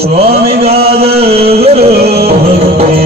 स्वामी दाद गुरु भक्ति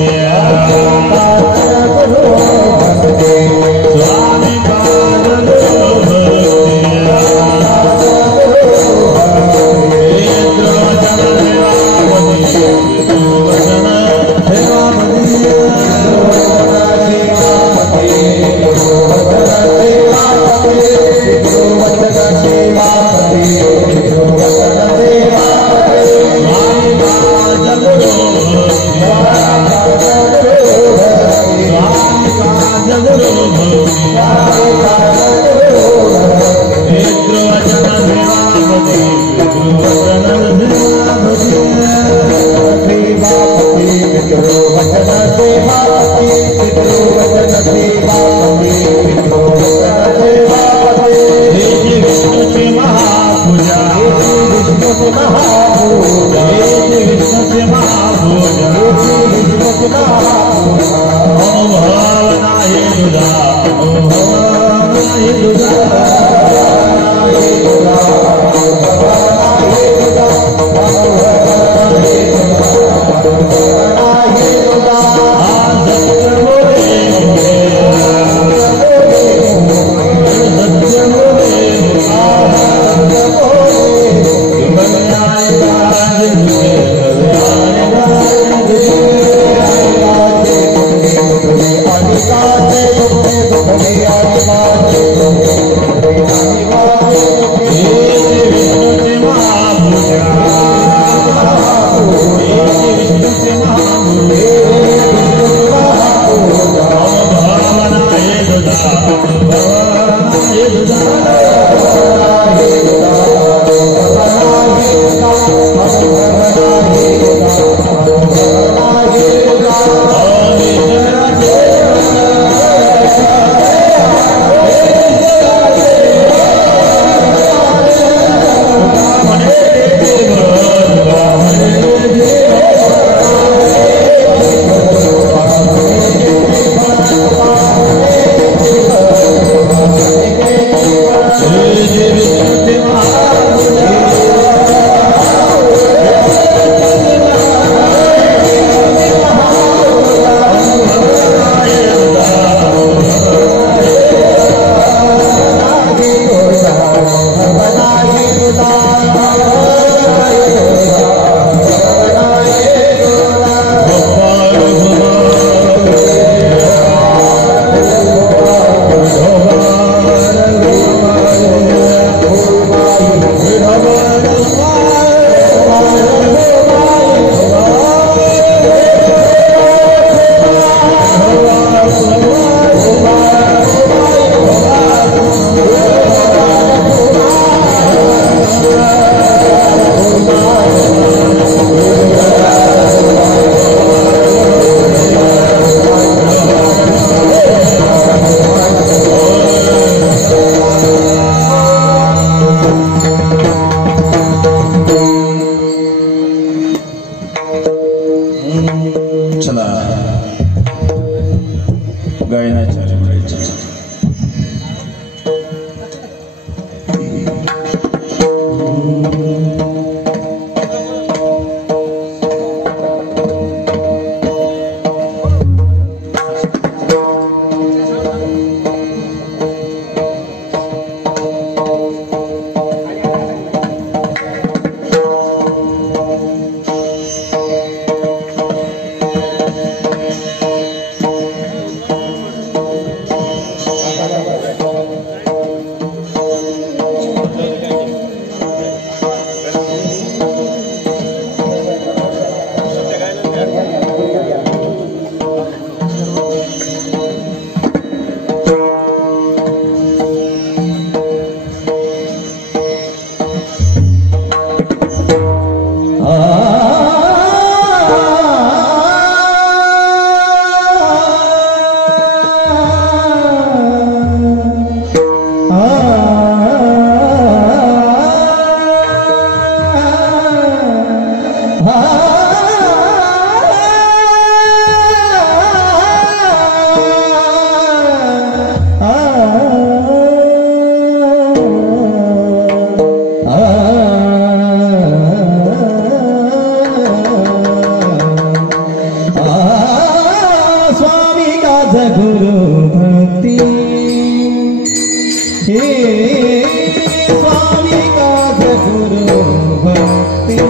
स्वामी का गुरु भक्ति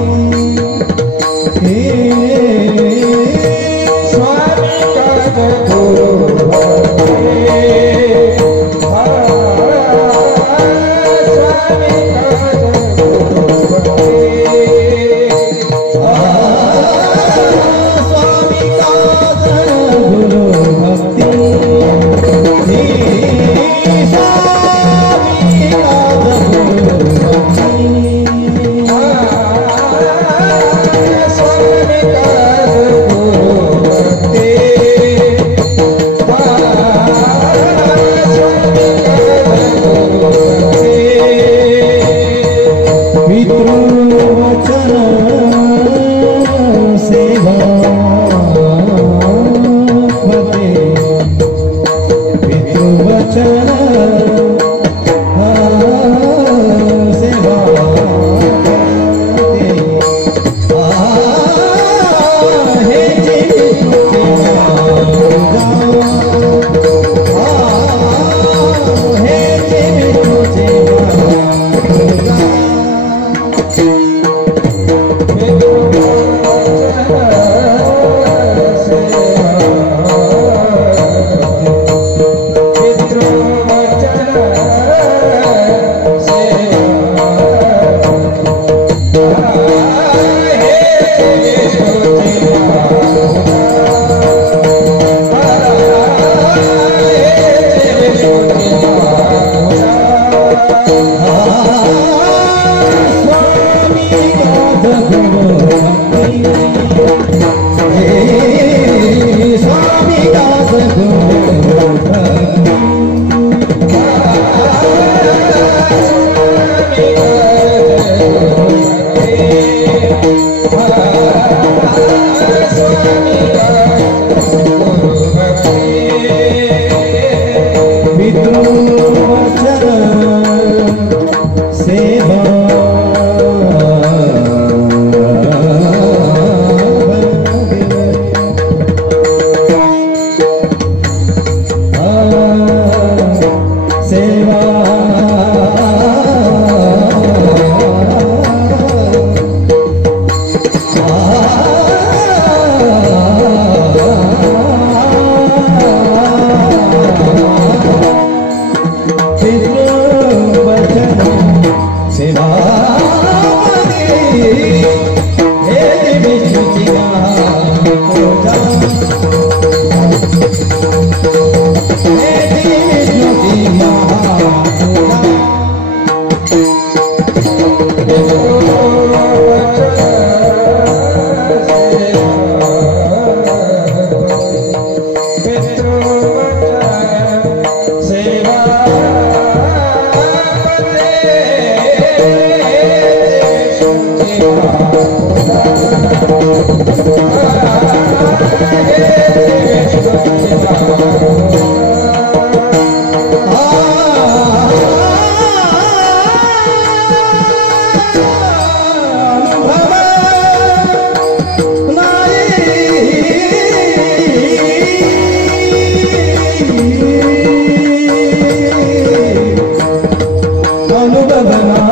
अनुभव बनाए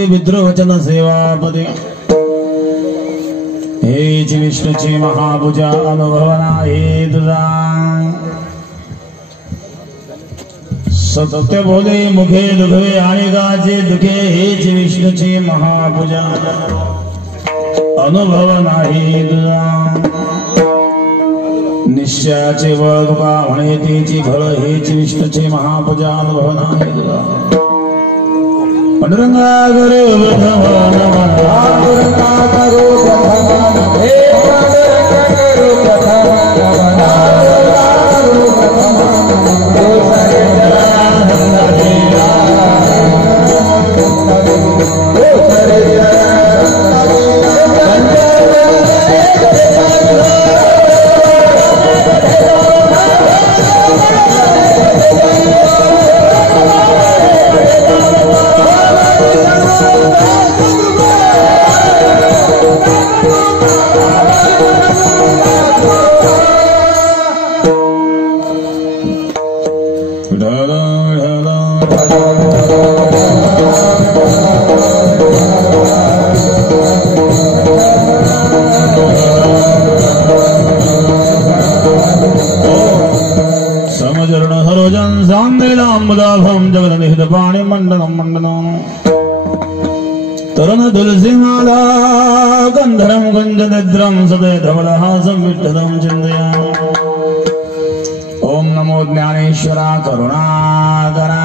मूर्ती विद्रोवचन सेवापती हेच विष्णूची महापूजा अनुभवना हे तुझा सत्य बोले मुखे दुखवे आणि गाचे दुखे हेच विष्णूची महापूजा अनुभवना हे तुझा निश्चयाचे बळ तुका म्हणे तेची फळ हेच विष्णूची महापूजा अनुभवना हे तुझा पांडुरंगा गुरु प्रथम पांडुरंगा गुरु प्रथम हे पांडुरंगा गुरु प्रथम जगदनिहितपाणि मंडनं मंडनं तरुण तुलसी माला गंधरं गुंजनिद्रं सदे धवलहासं विठ्ठलं चिन्तयामि। ओम नमो ज्ञानेश्वरा करुणाकरालया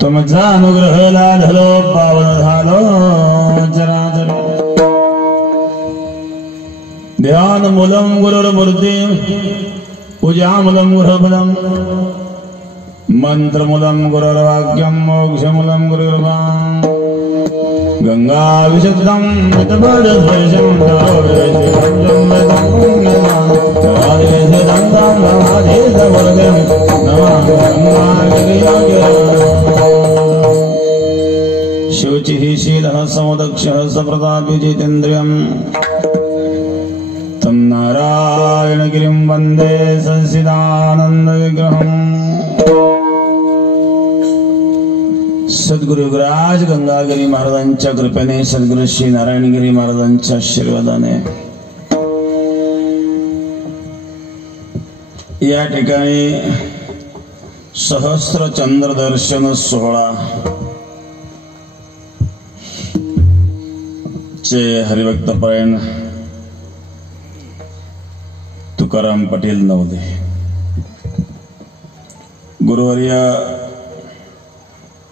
तुमचा अनुग्रह लाधलो पावन झालो चराचर ध्यान मूलं गुरुर्मूर्ती पूजामूलं गुरुर्बलं मंत्रमूलं गुरुर्वाक्यं मोक्षमूलं गुरुर्वाक् गंगाभिषिक्तं मृतपदस्पर्शं शुचिः शीलः समदक्षः सप्रतापी जितेन्द्रियम् नारायणगिरिं वन्दे संसिदानन्दविग्रहम्। सद्गुरु युगराज गंगागिरी महाराजांच्या कृपेने सद्गुरु श्री नारायणगिरी महाराजांच्या आशीर्वादाने या ठिकाणी सहस्त्र चंद्र दर्शन सोहळा चे हरिभक्तपरायण तुकाराम पाटील नवले गुरुवर्य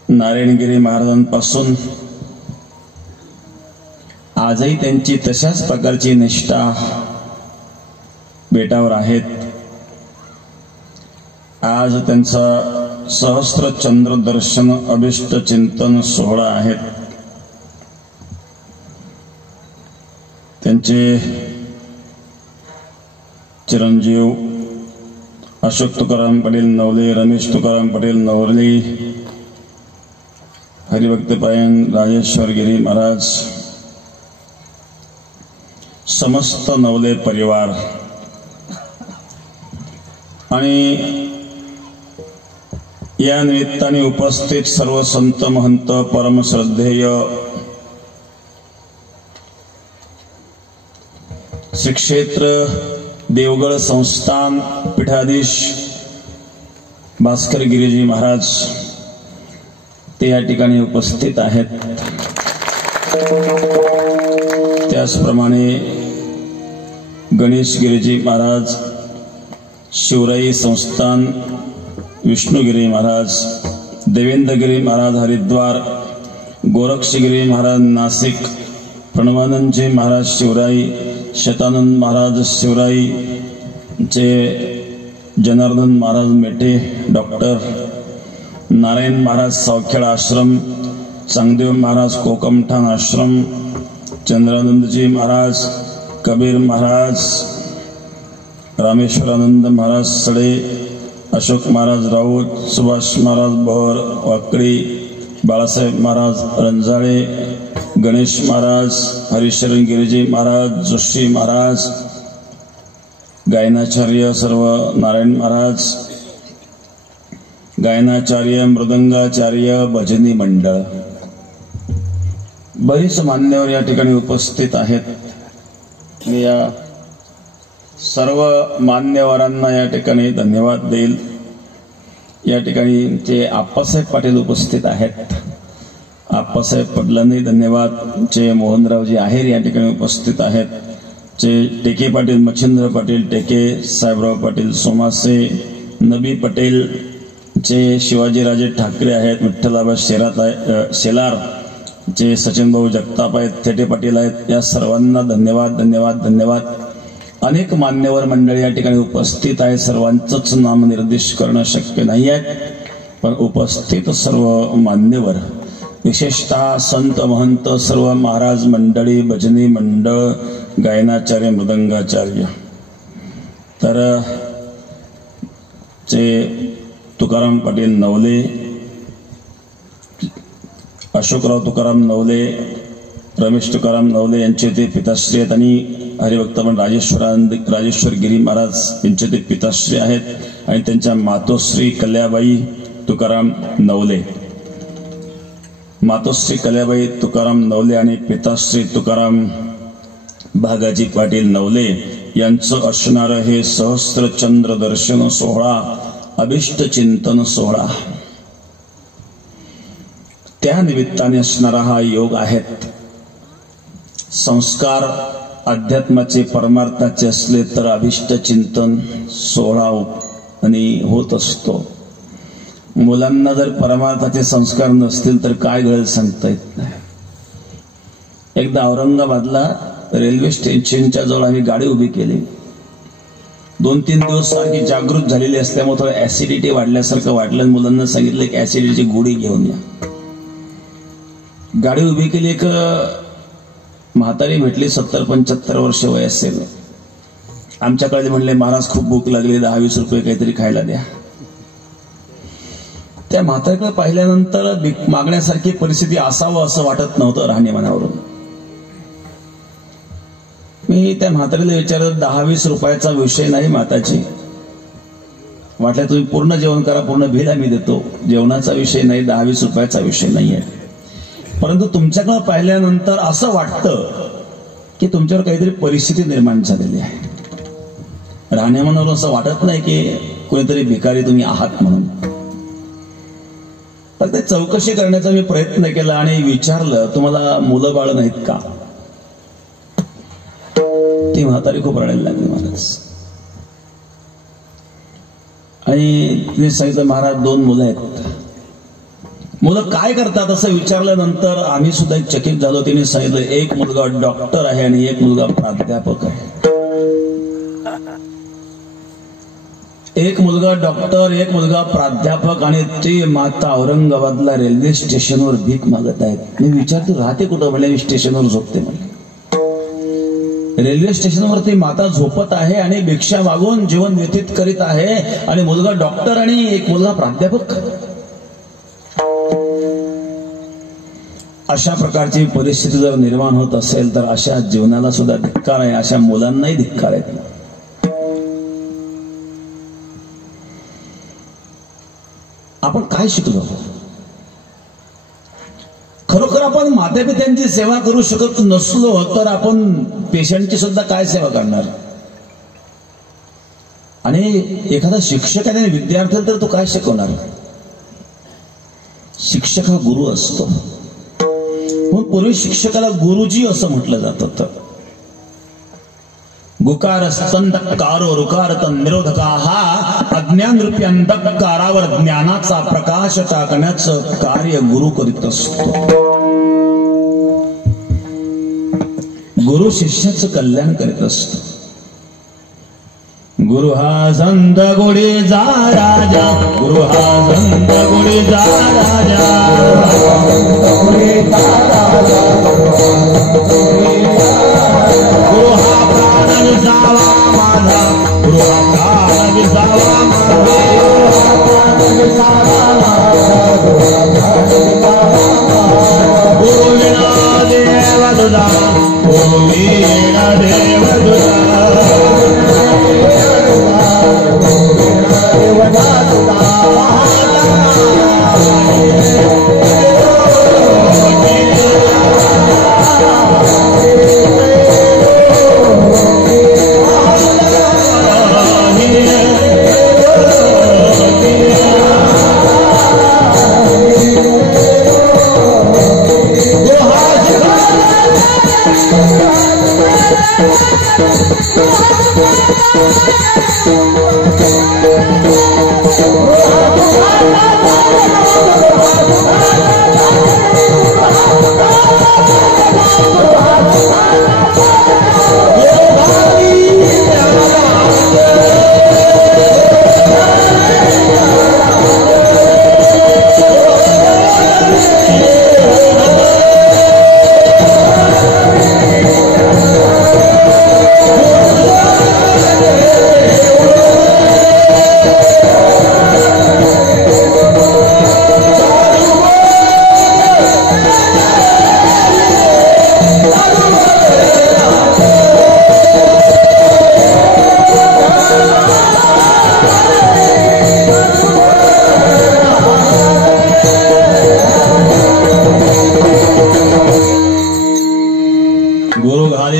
नारायणगिरी महाराजांपासून आजही त्यांची तशाच प्रकारची निष्ठा बेटावर आहेत। आज त्यांचा सहस्त्र चंद्र दर्शन अभिष्ट चिंतन सोहळा आहेत। त्यांचे चिरंजीव अशोक तुकाराम पाटील नवले, रमेश तुकाराम पाटील नवले, हरिभक्तपरायण राजेश्वर गिरी महाराज, समस्त नवले परिवार आणि या निमित्ताने उपस्थित सर्व संत महंत परम श्रद्धेय श्री क्षेत्र देवगड संस्थान पीठाधीश भास्कर गिरीजी महाराज ते या ठिकाणी उपस्थित आहेत। त्याचप्रमाणे गणेश गिरीजी महाराज, शिवराई संस्थान विष्णुगिरी महाराज, देवेंद्रगिरी महाराज हरिद्वार, गोरक्षगिरी महाराज नासिक, प्रणवानंदजी महाराज शिवराई, शतानंद महाराज शिवराई चे, जनार्दन महाराज मेटे, डॉक्टर नारायण महाराज सावखेडा आश्रम, चांगदेव महाराज कोकमठाण आश्रम, चंद्रानंदजी महाराज, कबीर महाराज, रामेश्वरानंद महाराज सडे, अशोक महाराज राऊत, सुभाष महाराज भोर वाकडी, बाळासाहेब महाराज रंजाळे, गणेश महाराज, हरिशरण गिरीजी महाराज, जोशी महाराज, गायनाचार्य सर्व नारायण महाराज, गायनाचार्य, मृदंगाचार्य, भजनी मंडळ, बरीच मान्यवर या ठिकाणी उपस्थित आहेत. मी या सर्व मान्यवरांना या ठिकाणी धन्यवाद देईल. या ठिकाणी जे आप्पासाहेब पाटील उपस्थित आहेत, आप्पासाहेब पाटलांनी धन्यवाद. जे मोहनरावजी आहेर या ठिकाणी उपस्थित आहेत. जे टेके पाटील, मच्छिंद्र पाटील टेके, साहेबराव पाटील सोमासे, नबी पटेल, जे शिवाजीराजे ठाकरे आहेत, विठ्ठलाबा शेलार, जे सचिन भाऊ जगताप आहेत, थेटे पाटील आहेत, या सर्वांना धन्यवाद धन्यवाद धन्यवाद. अनेक मान्यवर मंडळी या ठिकाणी उपस्थित आहे. सर्वांचंच नाम निर्देश करणं शक्य नाही आहे, पण उपस्थित सर्व मान्यवर, विशेषतः संत महंत, सर्व महाराज मंडळी, भजनी मंडळ, गायनाचार्य, मृदंगाचार्य, तर जे तुकाराम पाटील नवले, अशोकराव तुकाराम नवले, रमेश तुकाराम नवले यांचे ते पिताश्री आहेत. आणि हरिभक्तमण राजेश्वर गिरी महाराज यांचे ते पिताश्री आहेत. आणि त्यांच्या मातोश्री कल्याबाई तुकाराम नवले, मातोश्री कल्याबाई तुकाराम नवले आणि पिताश्री तुकाराम भागाजी पाटील नवले यांचं असणारं हे सहस्त्रचंद्र दर्शन सोहळा, अभिष्ट चिंतन सोहळा, त्या निमित्ताने असणारा हा योग आहेत. संस्कार अध्यात्माचे, परमार्थाचे असले तर अभिष्ट चिंतन सोहळा आणि होत असतो. मुलांना जर परमार्थाचे संस्कार नसतील तर काय घडेल सांगता येत नाही. एकदा औरंगाबादला रेल्वे स्टेशनच्या जवळ आम्ही गाडी उभी केली. 2-3 दिवस सारखी जागृत झालेली असल्यामुळे थोडं ऍसिडिटी वाढल्यासारखं वाटलं. मुलांना सांगितलं की ऍसिडिटीची गोळी घेऊन या. गाडी उभी केली. एक म्हातारी भेटली, 70-75 वर्ष वय असेल. आमच्याकडे म्हणले, महाराज खूप भूक लागली, 10-20 रुपये काहीतरी खायला द्या. त्या म्हातारीकडे पाहिल्यानंतर भीक मागण्यासारखी परिस्थिती असावं असं वाटत नव्हतं राहणीमानावरून. मी त्या म्हातारीला विचारलं, 10-20 रुपयाचा विषय नाही माताजी, वाटलं तुम्ही पूर्ण जेवण करा, पूर्ण बिल आम्ही देतो, जेवणाचा विषय नाही, 10-20 रुपयाचा विषय नाही आहे. परंतु तुमच्याकडे पाहिल्यानंतर असं वाटतं की तुमच्यावर काहीतरी परिस्थिती निर्माण झालेली आहे. राहण्यामानावरून असं वाटत नाही की कोणीतरी भिकारी तुम्ही आहात म्हणून. तर ते चौकशी करण्याचा मी प्रयत्न केला आणि विचारलं, तुम्हाला मुलं बाळ नाहीत का? ती म्हातारी खूप रडायला लागली महाराज. आणि तिने सांगितलं, महाराज 2 मुलं आहेत. मुलं काय करतात असं विचारल्यानंतर आम्ही सुद्धा चकित झालो. तिने सांगितलं, एक मुलगा डॉक्टर आहे आणि एक मुलगा प्राध्यापक आहे. एक मुलगा डॉक्टर, एक मुलगा प्राध्यापक, आणि ते माता औरंगाबादला रेल्वे स्टेशनवर भीक मागत आहेत. मी विचारतो, राहते कुठं? म्हणजे स्टेशनवर झोपते. म्हणजे रेल्वे स्टेशनवरती माता झोपत आहे आणि भिक्षा मागून जीवन व्यतीत करीत आहे. आणि मुलगा डॉक्टर आणि एक मुलगा प्राध्यापक. अशा प्रकारची परिस्थिती जर निर्माण होत असेल तर अशा जीवनाला सुद्धा धिक्कार आहे, अशा मुलांनाही धिक्कार आहे. आपण काय शिकलो? खरोखर आपण मातापित्यांची सेवा करू शकत नसलो तर आपण पेशंटची सुद्धा काय सेवा करणार? आणि एखादा शिक्षक आहे विद्यार्थ्याला तर तो काय शिकवणार? शिक्षक हा गुरु असतो. पूर्वी शिक्षकाला गुरुजी असं म्हटलं जात होतं. गुकार स्तंधकारो रुकारत निरोधका हा अज्ञान रूपी अंधकारावर ज्ञानाचा प्रकाश टाकण्याचं कार्य गुरु करीत असतो. गुरु शिष्याचं कल्याण करीत असतो. गुरु हा संत गुढी जा राजा, गुरु हा संत गुढी जा राजा, गुरु हा प्राण विसावा माझा, गुरु हा प्राण विसावा माझा, गुरु विना देव तुझा, गुरु विना देव तुझा, गुरु विना देव तुझा,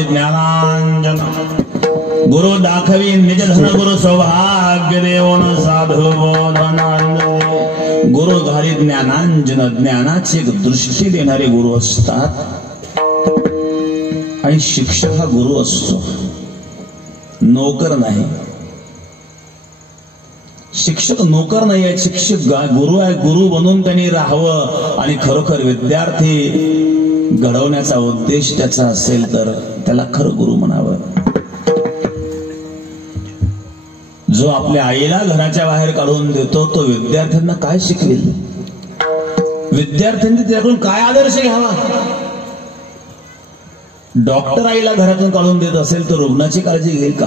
ज्ञानांजन गुरु दाखवी निज धन गुरु सौभाग्य देवन साधु बोधनानंद गुरु घाली ज्ञानांजन ज्ञानाची दृष्टी देणारे गुरु असतात आणि शिक्षक हा गुरु असतो नोकर नाही शिक्षक नोकर नाही आहे शिक्षक गुरु आहे गुरु बनून त्यांनी राहावं आणि खरोखर विद्यार्थी घडवण्याचा उद्देश त्याचा असेल तर त्याला खरं गुरु म्हणावं जो आपल्या आईला घराच्या बाहेर काढून देतो तो विद्यार्थ्यांना काय शिकवेल विद्यार्थ्यांनी त्याकडून काय आदर्श घ्यावा डॉक्टर आईला घरातून काढून देत असेल तर रुग्णाची काळजी घेईल का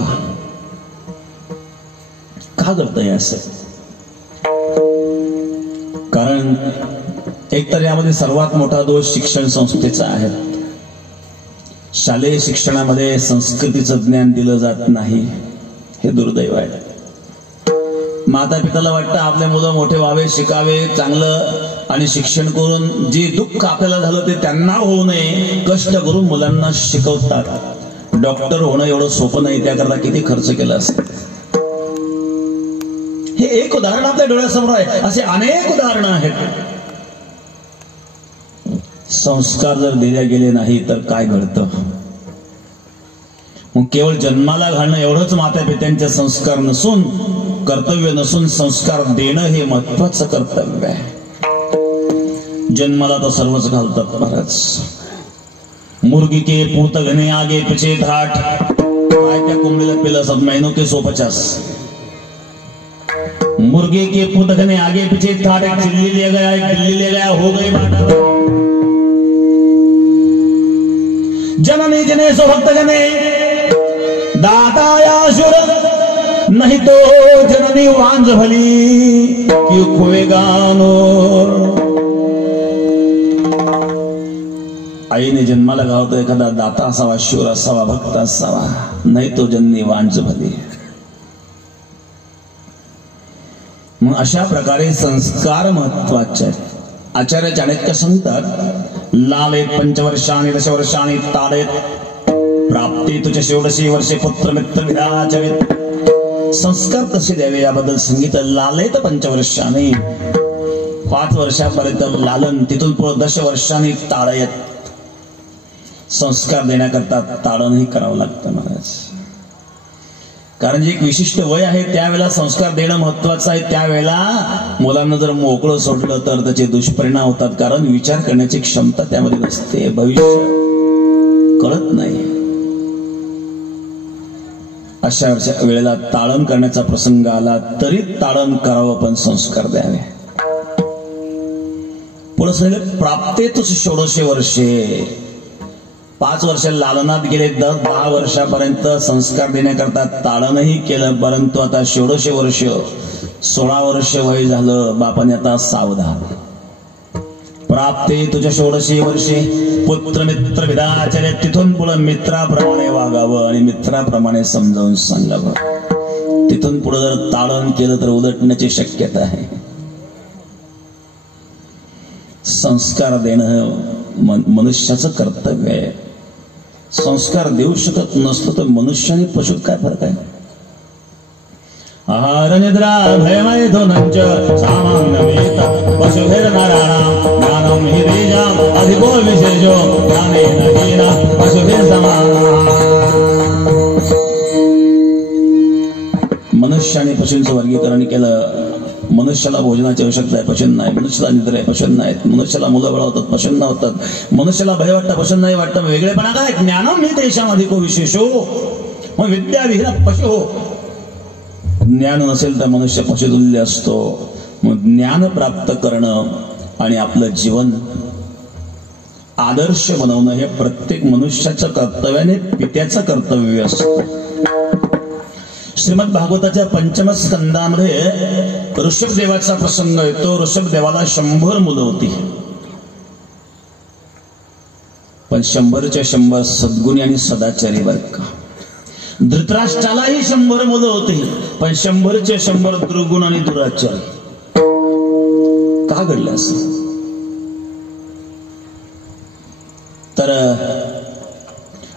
करता असं कारण एकतर यामध्ये सर्वात मोठा दोष शिक्षण संस्थेचा आहे शालेय शिक्षणामध्ये संस्कृतीचं ज्ञान दिलं जात नाही हे दुर्दैव आहे माता पिताला वाटतं आपले मुलं मोठे व्हावे शिकावे चांगलं आणि शिक्षण करून जे दुःख आपल्याला झालं ते त्यांना होऊ नये कष्ट करून मुलांना शिकवतात डॉक्टर होणं एवढं सोपं नाही त्याकरता किती खर्च केला असेल हे एक उदाहरण आपल्या डोळ्यासमोर आहे असे अनेक उदाहरणं आहेत संस्कार जर दिले गेले नाही तर काय घडतं मग केवळ जन्माला घालणं एवढंच माता पित्यांचे संस्कार नसून कर्तव्य नसून संस्कार देणं हे महत्वाचं कर्तव्य आहे जन्माला तर सर्वच घालतात महाराज मुर्गी के पूत घने आगे पिछे धाट काय त्या कोंबडीला पिलं सब महीनों के 150 मुर्गे के पुतगने आगे पीछे ठाट एक चिल्ली ले गया एक बिल्ली ले गया हो गई बात जननी जने सो भक्त जने दाताया शुर नहीं तो जननी वांझ भली क्यों खोएगा नूर आईने जन्माला घालतो एखादा दाता असावा शूर असावा भक्त असावा नाही तो जननी वांझ भली मग अशा प्रकारे संस्कार महत्वाचे आहेत आचार्य चाणक्य सांगतात लालेत पंचवर्षाणि दशवर्षाणि ताडेत प्राप्ती तुझ्या षोडशी वर्षे पुत्र मित्र विधाचवित संस्कार कसे द्यावे याबद्दल सांगितलं लालेत पंचवर्षाणि 5 वर्षापर्यंत लालन तिथून पुढे 10 वर्षांनी ताडयत संस्कार देण्याकरता ताडणही करावं लागतं महाराज कारण जे एक विशिष्ट वय आहे त्यावेळेला संस्कार देणं महत्वाचं आहे त्यावेळेला मुलांना जर मोकळं सोडलं तर त्याचे दुष्परिणाम होतात कारण विचार करण्याची क्षमता त्यामध्ये नसते भविष्य कळत नाही अशा वेळेला ताळण करण्याचा प्रसंग आला तरी ताळण करावं पण संस्कार द्यावे पुढे सांगितलं प्राप्तेतच 16 वर्षे 5 वर्ष लालनात गेले 10 वर्षापर्यंत संस्कार देण्याकरता ताळणही केलं परंतु आता 16 वर्ष 16 वर्ष वय झालं बापाने आता सावधान प्राप्ते तुझ्या 16 वर्षे पुत्र मित्र विधाचर्य तिथून पुढे मित्राप्रमाणे वागावं आणि मित्राप्रमाणे समजावून सांगावं तिथून पुढे जर ताळण केलं तर उलटण्याची शक्यता आहे संस्कार देणं मनुष्याचं कर्तव्य आहे संस्कार देऊ शकत नसतो तर मनुष्य आणि पशुत काय फरक आहे आहार निद्रा भयमय दोनंच सामान्यमेत पशुभिर्नराणां ज्ञानं हि तेषाम् अधिको विशेषो ज्ञानेन हीना पशुभिर्समानः मनुष्य आणि पशूंचं वर्गीकरण केलं मनुष्याला भोजनाची आवश्यकता आहे पशूंना नाही मनुष्याला निद्रा आहे पशूंना नाहीत मनुष्याला मुलं बाळ होतात पशूंना होतात मनुष्याला भय वाटतं पशूंना नाही वाटतं वेगळेपणा काय ज्ञानं हि तेषाम् अधिको विशेषो मग विद्याविहीन पशु हो ज्ञान नसेल तर मनुष्य पशुतुल्य असतो मग ज्ञान प्राप्त करणं आणि आपलं जीवन आदर्श बनवणं हे प्रत्येक मनुष्याचं कर्तव्याने पित्याचं कर्तव्य असतं श्रीमद भागवताच्या 5म स्कंदामध्ये ऋषभदेवाचा प्रसंग येतो ऋषभदेवाला 100 मुलं होती पण 100च्या 100 सद्गुणी आणि सदाचारी वर्ग धृतराष्ट्रालाही 100 मुलं होती पण 100च्या 100 दुर्गुण आणि दुराचारी का घडलं असं तर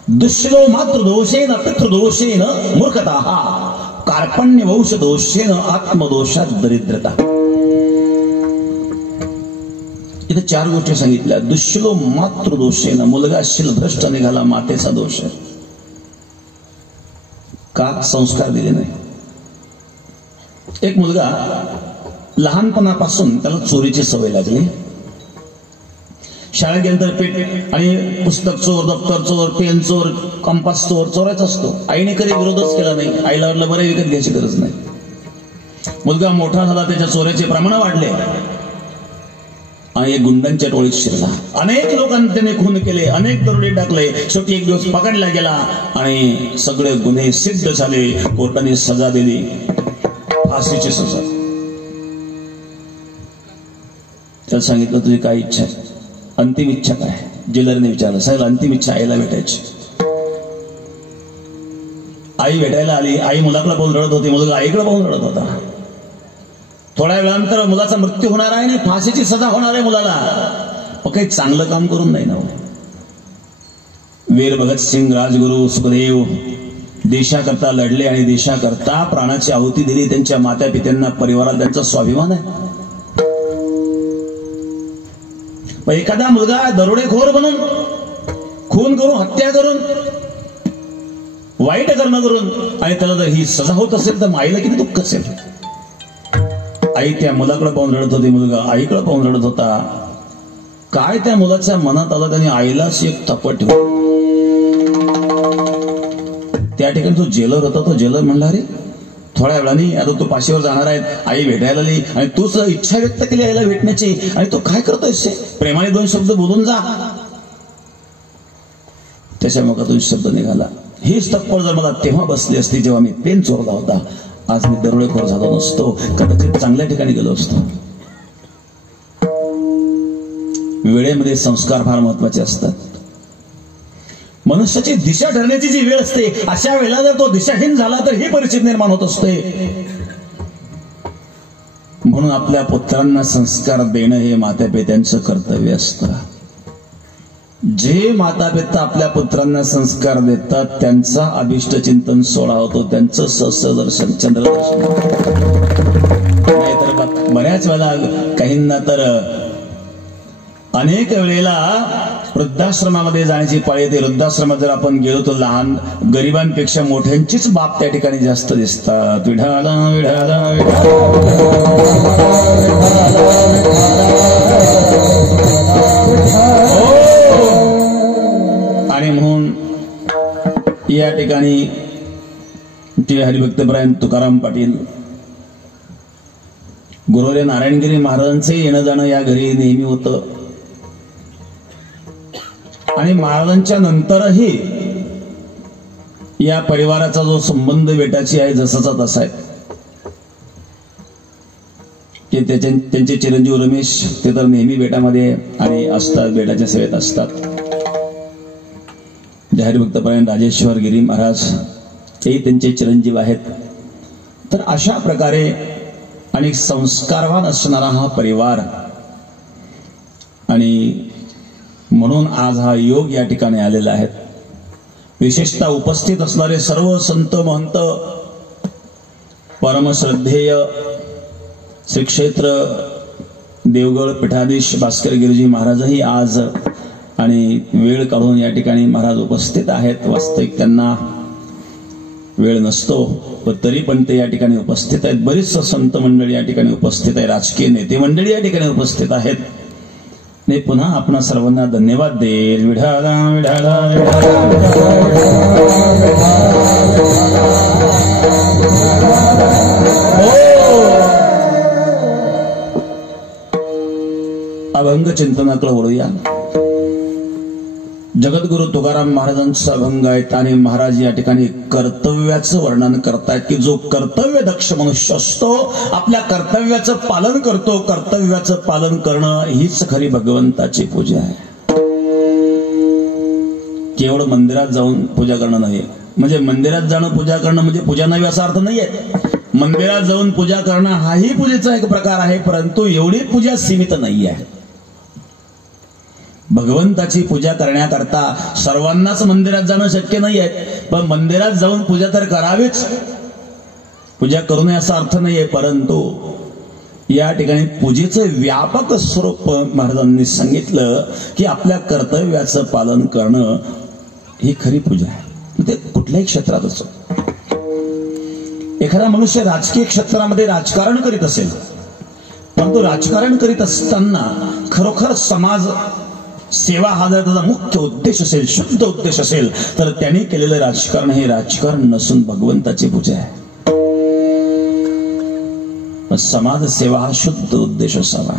दुष्लो मातृदोषेन पितृदोषेन मूर्खता कार्पण्य वंश दोषेन आत्मदोषात दरिद्रता. इथे 4 गोष्टी सांगितल्या. दुष्लो मातृदोषेन, मुलगा शिलभ्रष्ट निघाला, मातेचा दोष आहे. का? संस्कार दिले नाही. एक मुलगा लहानपणापासून त्याला चोरीची सवय लागली. शाळेत गेल्यानंतर पेट आणि पुस्तक चोर, दप्तर चोर, पेन चोर, कंपास चोर, चोरायचा असतो. आईने कधी विरोधच केला नाही. आईला वाटलं बरं विकत घ्यायची गरज नाही. मुलगा मोठा झाला, त्याच्या चोऱ्याचे प्रमाण वाढले आणि एक गुंडांच्या टोळीत शिरला. अनेक लोकांनी त्याने खून केले, अनेक दरोडे टाकले. शेवटी एक दिवस पकडला गेला आणि सगळे गुन्हे सिद्ध झाले. कोर्टाने सजा दिली, फाशीची सजा. त्याला सांगितलं तुझी काय इच्छा आहे, अंतिम इच्छा काय? जेलरने विचारलं. सांगितलं अंतिम इच्छा आईला भेटायची. आई भेटायला आली. आई मुलाकडे पाहून रडत होती, मुलगा आईकडे पाहून रडत होता. थोड्या वेळानंतर मुलाचा मृत्यू होणार आहे आणि फाशीची सजा होणार आहे मुलाला. काही चांगलं काम करून नाही ना. वीर भगतसिंग, राजगुरू, सुखदेव देशाकरता लढले आणि देशाकरता प्राणाची आहुती दिली. त्यांच्या माता पित्यांना, परिवाराला त्यांचा स्वाभिमान आहे. एखादा मुलगा दरोडेखोर बनून, खून करून, हत्या करून, वाईट कर्म करून आणि त्याला जर ही सजा होत असेल तर आईला किती दुःख असेल. आई त्या मुलाकडे पाहून रडत होती, मुलगा आईकडे पाहून रडत होता. काय त्या मुलाच्या मनात आलं, त्याने आईलाच एक थप्पड. त्या ठिकाणी जो जेलर होता, तो जेलर म्हणला अरे थोड्या वेळाने आता तू पाशीवर जाणार आहे, आई भेटायला आली आणि तूच इच्छा व्यक्त केली आईला भेटण्याची आणि तू काय करतोयस? प्रेमाने 2 शब्द बोलून जा. त्याच्या मुखातून शब्द निघाला, हीच थप्पड जर मला तेव्हा बसली असती जेव्हा मी पेन चोरला होता, आज मी दरोडेखोर झालो नसतो, कदाचित चांगल्या ठिकाणी गेलो असतो. वेळेमध्ये संस्कार फार महत्वाचे असतात. मनुष्याची दिशा ठरण्याची जी वेळ असते, अशा वेळेला जर तो दिशाहीन झाला तर ही परिस्थिती निर्माण होत असते. म्हणून आपल्या पुत्रांना संस्कार देणं हे मातापित्यांचं कर्तव्य असतं. जे मातापिता आपल्या पुत्रांना संस्कार देतात त्यांचा अभिष्ट चिंतन सोहळा होतो, त्यांचं सहस्रदर्शन, चंद्रदर्शन. नाहीतर बऱ्याच वेळेला काहींना तर अनेक वेळेला वृद्धाश्रमामध्ये जाण्याची पाळी येते. वृद्धाश्रमात जर आपण गेलो तर लहान गरिबांपेक्षा मोठ्यांचीच बाप त्या ठिकाणी जास्त दिसतात. विढाला विढाला आणि म्हणून या ठिकाणी हरिभक्तपरायण तुकाराम पाटील, गुरुवर्य नारायणगिरी महाराजांचे येणं जाणं या घरी नेहमी होतं. आणि महाराजांच्या नंतरही या परिवाराचा जो संबंध बेटाची आहे जसाचा तसा आहे. त्यांचे चिरंजीव रमेश ते तर नेहमी बेटामध्ये आणि असतात, बेटाच्या सेवेत असतात. हरिभक्तपरायण राजेश्वर गिरी महाराज तेही त्यांचे चिरंजीव आहेत. तर अशा प्रकारे आणि संस्कारवान असणारा हा परिवार, आणि म्हणून आज हा योग या ठिकाणी आलेला आहे. विशेषतः उपस्थित असणारे सर्व संत महंत, परमश्रद्धेय श्री क्षेत्र देवगड पीठाधीश भास्कर गिरीजी महाराजही आज आणि वेळ काढून या ठिकाणी महाराज उपस्थित आहेत. वास्तविक त्यांना वेळ नसतो, पण तरी पण ते या ठिकाणी उपस्थित आहेत. बरीच संत मंडळी या ठिकाणी उपस्थित आहे, राजकीय नेते मंडळी या ठिकाणी उपस्थित आहेत. मी पुन्हा आपणा सर्वांना धन्यवाद देईल. विढाला विढाला अभंग चिंतनाकडे वळूया. जगद्गुरु तुकाराम महाराजांचा अभंग आहेत आणि महाराज या ठिकाणी कर्तव्याचं वर्णन करतायत की जो कर्तव्य दक्ष मनुष्य असतो, आपल्या कर्तव्याचं पालन करतो. कर्तव्याचं पालन करणं हीच खरी भगवंताची पूजा आहे. केवळ मंदिरात जाऊन पूजा करणं नाही, म्हणजे मंदिरात जाणं पूजा करणं म्हणजे पूजा नाही असा अर्थ नाहीये. मंदिरात जाऊन पूजा करणं हाही पूजेचा एक प्रकार आहे, परंतु एवढी पूजा सीमित नाही आहे. भगवंताची पूजा करण्याकरता सर्वांनाच मंदिरात जाणं शक्य नाही आहे, पण मंदिरात जाऊन पूजा तर करावीच. पूजा करू नये असा अर्थ नाहीये, परंतु या ठिकाणी पूजेचं व्यापक स्वरूप महाराजांनी सांगितलं की आपल्या कर्तव्याचं पालन करणं ही खरी पूजा आहे. ते कुठल्याही क्षेत्रात असो. एखादा मनुष्य राजकीय क्षेत्रामध्ये राजकारण करीत असेल, परंतु राजकारण करीत असताना खरोखर समाज सेवा हा जर त्याचा मुख्य उद्देश असेल, शुद्ध उद्देश असेल, तर त्याने केलेलं राजकारण हे राजकारण नसून भगवंताची पूजा आहे. समाज सेवा हा शुद्ध उद्देश असावा.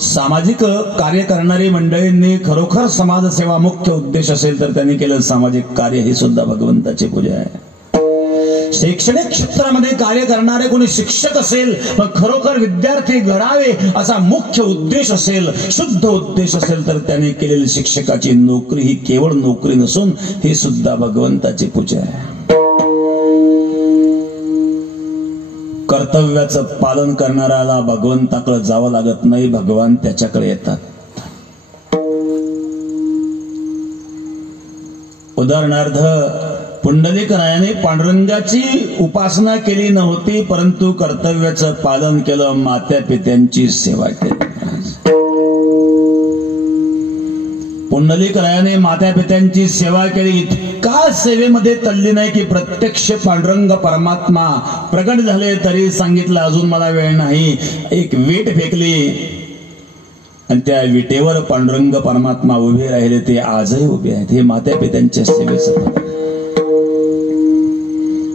सामाजिक कार्य करणारी मंडळींनी खरोखर समाज सेवा मुख्य उद्देश असेल तर त्यांनी केलेलं सामाजिक कार्य ही सुद्धा भगवंताची पूजा आहे. शैक्षणिक क्षेत्रामध्ये कार्य करणारे कोणी शिक्षक असेल, पण खरोखर विद्यार्थी घडावे असा मुख्य उद्देश असेल, शुद्ध उद्देश असेल, तर त्याने केलेली शिक्षकाची नोकरी ही केवळ नोकरी नसून ही सुद्धा भगवंताची पूजा आहे. कर्तव्याचं पालन करणाऱ्याला भगवंताकडे जावं लागत नाही, भगवान त्याच्याकडे येतात. उदाहरणार्थ पुंडलिकरायाने पांडुरंगाची उपासना केली नव्हती, परंतु कर्तव्याचं पालन केलं, मात्या पित्यांची सेवा केली. पुंडलिकरायाने मात्या पित्यांची सेवा केली, इतका सेवेमध्ये तल्लीन आहे की प्रत्यक्ष पांडुरंग परमात्मा प्रकट झाले तरी सांगितलं अजून मला वेळ नाही. एक वीट फेकली आणि त्या विटेवर पांडुरंग परमात्मा उभे राहिले, ते आजही उभे आहेत. हे मात्या पित्यांच्या सेवेचं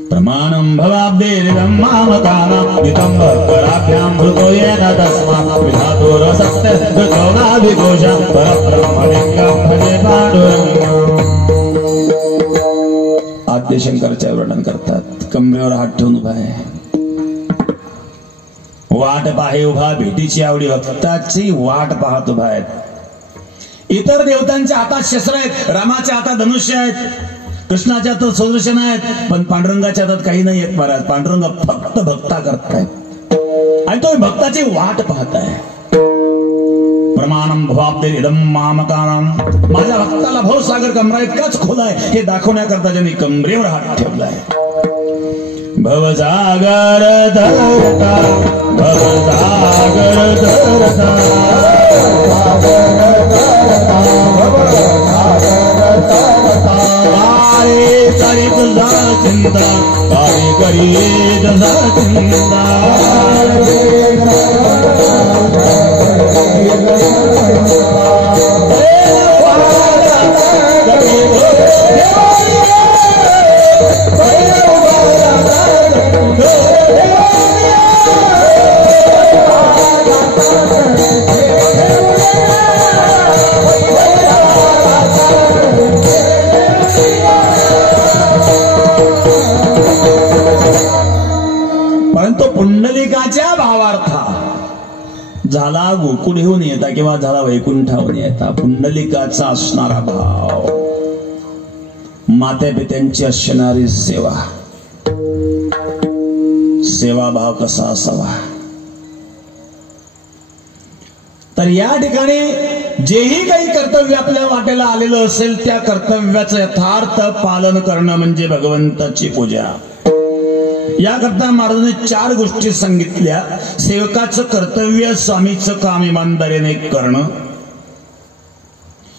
प्रमाणं भवाब्देरिदं मामकानां नितं भक्तराभ्यां धृतो येन तस्मात् विधातो रसत्य धृतो नाभिघोषं परब्रह्मलिङ्गं भजे पांडुरंगं. आद्यशंकराचे वर्णन करतात. कमरेवर हात ठेवून उभा आहे, वाट पाहे उभा, भेटीची आवडी भक्ताची वाट पाहत उभा आहेत. इतर देवतांच्या हातात शस्त्र आहेत, रामाच्या हातात धनुष्य आहेत, कृष्णाच्या हातात सुदर्शन आहेत, पण पांडुरंगाच्या हातात काही नाही आहेत महाराज. पांडुरंग फक्त भक्ता करतायत आणि तो भक्ताची वाट पाहताय. प्रमाणं भवाब्देरिदं मामकानां, माझ्या भक्ताला भवसागर कमरा इतकाच खोल आहे हे दाखवण्याकरता ज्यांनी कमरेवर हात ठेवलाय. भवसागर धरता, भवसागर धरता, करी तुझा चिंता, करी तुझा चिंता. परंतु पुंडलिकाच्या भावार्था झाला गोकुळहून येता किंवा झाला वैकुंठाहून येता, पुंडलिकाचा असणारा भाव, मात्या पित्यांची असणारी सेवा, सेवाभाव कसा असावा. तर या ठिकाणी जेही काही कर्तव्य आपल्या वाटेला आलेलं असेल त्या कर्तव्याचं यथार्थ पालन करणं म्हणजे भगवंताची पूजा. याकरता महाराजांनी 4 गोष्टी सांगितल्या. सेवकाचं कर्तव्य स्वामीचं काम इमानदारीने करणं,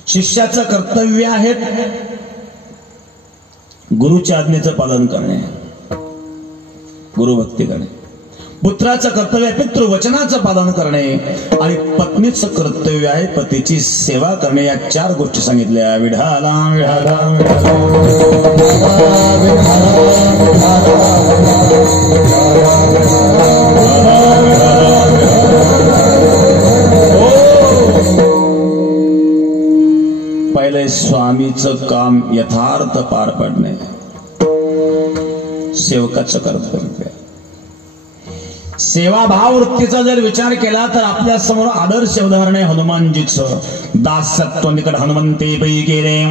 शिष्याचं कर्तव्य आहे गुरुच्या आज्ञेचं पालन करणे, गुरुभक्ती करणे, पुत्राचं कर्तव्य आहे पितृवचनाचं पालन करणे, आणि पत्नीचं कर्तव्य आहे पतीची सेवा करणे. या 4 गोष्टी सांगितल्या. विढाला विढाला पहिले स्वामीचं काम यथार्थ पार पडणे, सेवकाचं कर्तव्य. सेवाभाव वृत्तीचा जर विचार केला तर आपल्या समोर आदर्श उदाहरण आहे हनुमानजीचं. दासत्व निकट हनुमंते पै केले,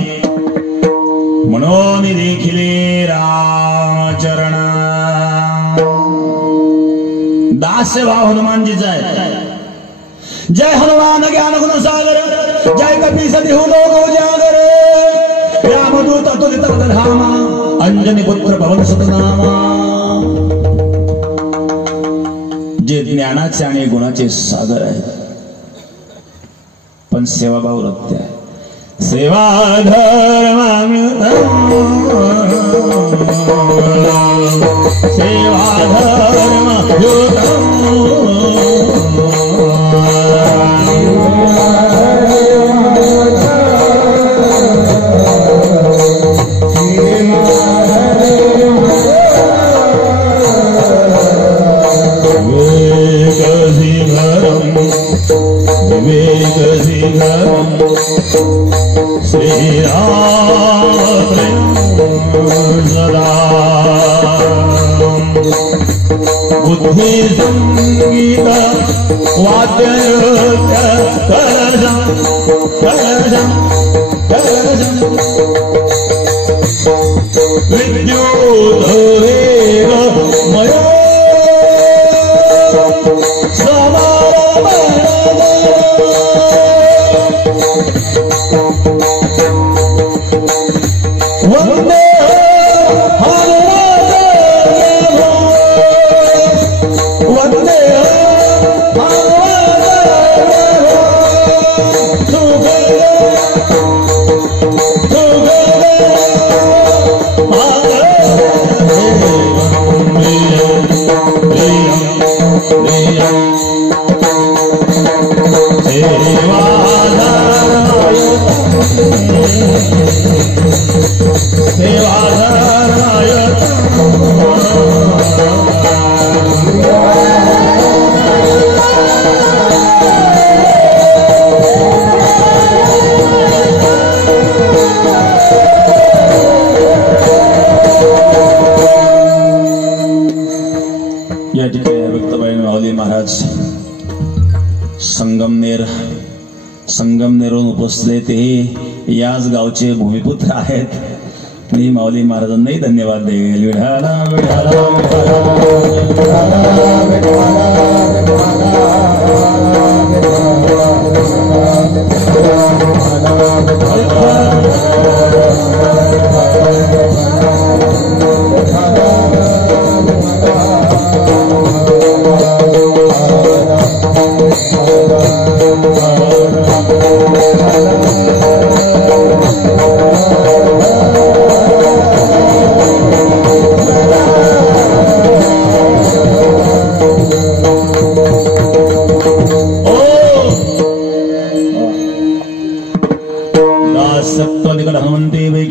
म्हणून देखिले रामचरण. दास्य भाव हनुमानजीचा आहे. जय हनुमान ज्ञान गुण सागर, जय कपीस तिहु लोक उजागर, रामदूत अतुलित धामा, अंजनी पुत्र पवन सुत नामा. जे ज्ञानाचे आणि गुणाचे सागर आहेत, पण सेवाभाव वृत्ती आहे. सेवा धर्म सेवा धर्म बुद्धि संगीत वाद्य करजम करजम करजम विद्युत वेग मय वंदे या ठिकाणी भक्तबाई माऊली महाराज संगमनेरहून उपसले, ते याच गावचे भूमिपुत्र आहेत. मी माऊली महाराजांनाही धन्यवाद देईल. विठाला विठाला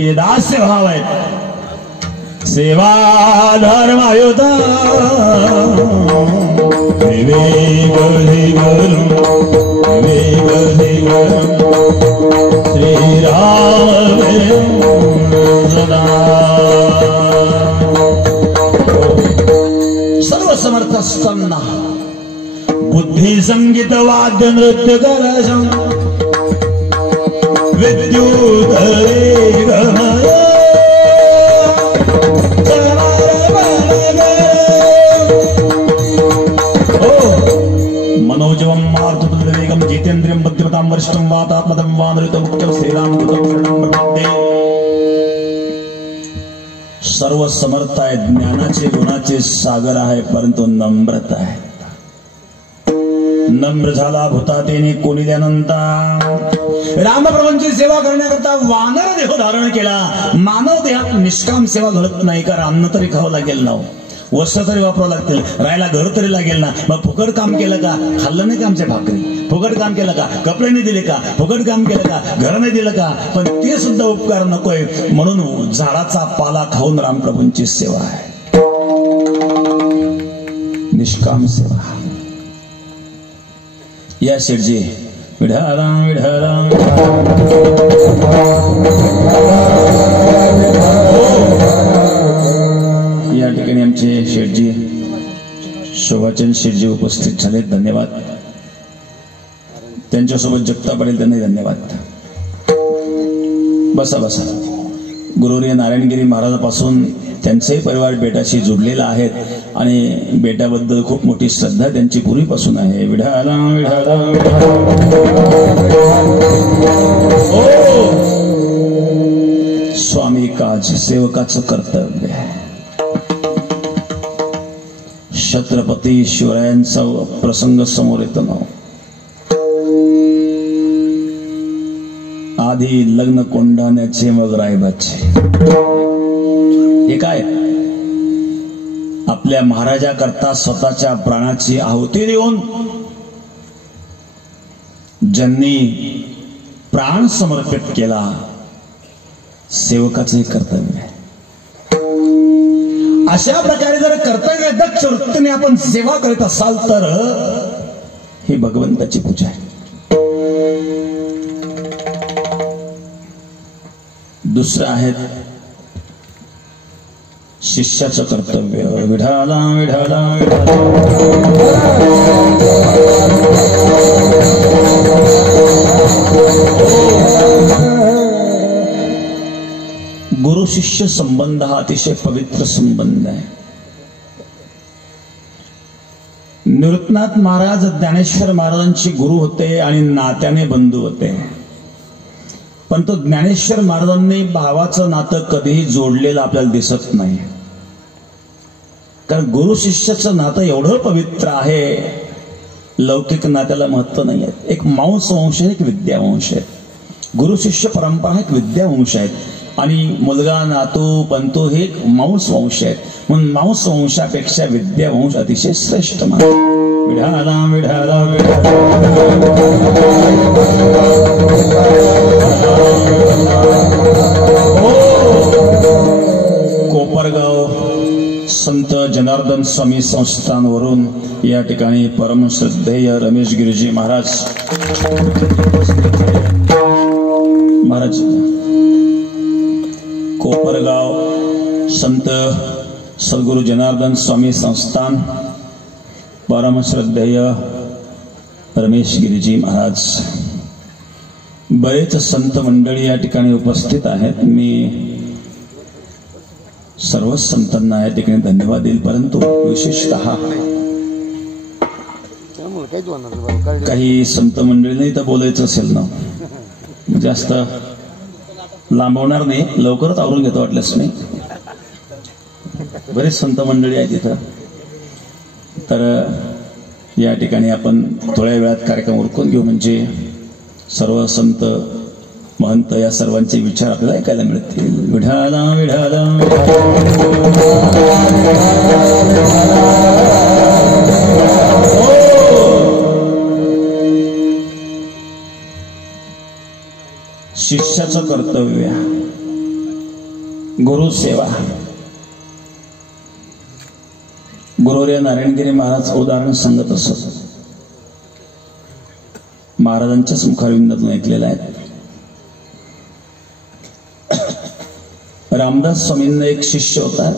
दास्य भाव आहे. सेवा धर्मायुत श्रीराम सर्व समर्थ असताना बुद्धी संगीत वाद्य नृत्य करजम विद्युत मनोजवम मार्तुल्यवेगम जितेन्द्रियम बुद्धिमतां वरिष्ठं वातात्मदं वानृतं मुक्तं श्रीरामदूतं शरणं प्रपद्ये. सर्व समर्थ आहे, ज्ञानाचे गुणाचे सागर आहे, परंतु नम्रता आहे. नम्र झाला भूतातेने कोणी त्यानंतर रामप्रभूंची सेवा करण्याकरता वानर देह धारण केला. मानव देहात निष्काम सेवा घडत नाही, कारण अन्न तरी खावं लागेल ना, वस्त्र तरी वापरावं लागतील, राहायला घर तरी लागेल ना. मग फुकट काम केलं का? खाल्लं नाही का आमच्या भाकरी? फुकट काम केलं का? कपडे नाही दिले का? फुकट काम केलं का? घर नाही दिलं का? पण ते सुद्धा उपकार नकोय, म्हणून झाडाचा पाला खाऊन रामप्रभूंची सेवा आहे, निष्काम सेवा. या शेठजी विठाराम विठाराम या ठिकाणी आमचे शेठजी शोभाचंद शेठजी उपस्थित झाले, धन्यवाद. त्यांच्यासोबत जगता पडेल त्यांनाही धन्यवाद. बसा बसा. गुरुवर्य नारायणगिरी महाराजापासून त्यांचेही परिवार बेटाशी जुडलेला आहेत आणि बेटाबद्दल खूप मोठी श्रद्धा त्यांची पूर्वीपासून आहे. विढाला विढाला स्वामी काज सेवकाचं कर्तव्य आहे. छत्रपती शिवरायांचा प्रसंग समोर येतो ना. आधी लग्न कोंडाण्याचे मग रायबाचे. हे काय? आपल्या महाराजाकरता स्वतःच्या प्राणाची आहुती देऊन ज्यांनी प्राण समर्पित केला, सेवकाचे कर्तव्य आहे. अशा प्रकारे जर कर्तव्य दक्ष वृत्तीने आपण सेवा करीत असाल तर ही भगवंताची पूजा आहे. दुसरं आहे शिष्याचं कर्तव्य. विढाला विढाला गुरु शिष्य संबंध हा अतिशय पवित्र संबंध आहे. निवृत्तनाथ महाराज ज्ञानेश्वर महाराजांचे गुरु होते आणि नात्याने बंधू होते. पण तो ज्ञानेश्वर महाराजांनी भावाचं नातं कधीही जोडलेलं आपल्याला दिसत नाही. कारण गुरु शिष्याचं नातं एवढं पवित्र आहे, लौकिक नात्याला महत्व नाही आहे. एक मांस वंश आहे, एक विद्यावंश आहे. गुरु शिष्य परंपरा एक विद्यावंश आहेत आणि मुलगा नातू पंतू हे एक मांस वंश आहेत. म्हणून मांस वंशापेक्षा विद्यावंश अतिशय श्रेष्ठ मानतात. विढाला विढाला कोपरगाव संत जनार्दन स्वामी संस्थानवरून या ठिकाणी परमश्रद्धेय रमेश गिरीजी महाराज कोपरगाव संत सद्गुरु जनार्दन स्वामी संस्थान परमश्रद्धेय रमेश गिरीजी महाराज, बरेच संत मंडळी या ठिकाणी उपस्थित आहेत. मी सर्व संतांना या ठिकाणी धन्यवाद देईल, परंतु विशेषतः काही संत मंडळींना इथं बोलायचं असेल ना, जास्त लांबवणार नाही, लवकरच आवरून घेतो वाटल्यास नाही. बरेच संत मंडळी आहेत इथं, तर या ठिकाणी आपण थोड्या वेळात कार्यक्रम उरकून घेऊ, म्हणजे सर्व संत महंत या सर्वांचे विचार आपल्याला ऐकायला मिळतील. विढाला विढाला शिष्याचं कर्तव्य, गुरु सेवा. गुरुवर्य नारायणगिरी महाराज उदाहरण सांगत असत. महाराजांच्याच मुखारविंदातून ऐकलेलं आहे. रामदास स्वामींना एक शिष्य होता,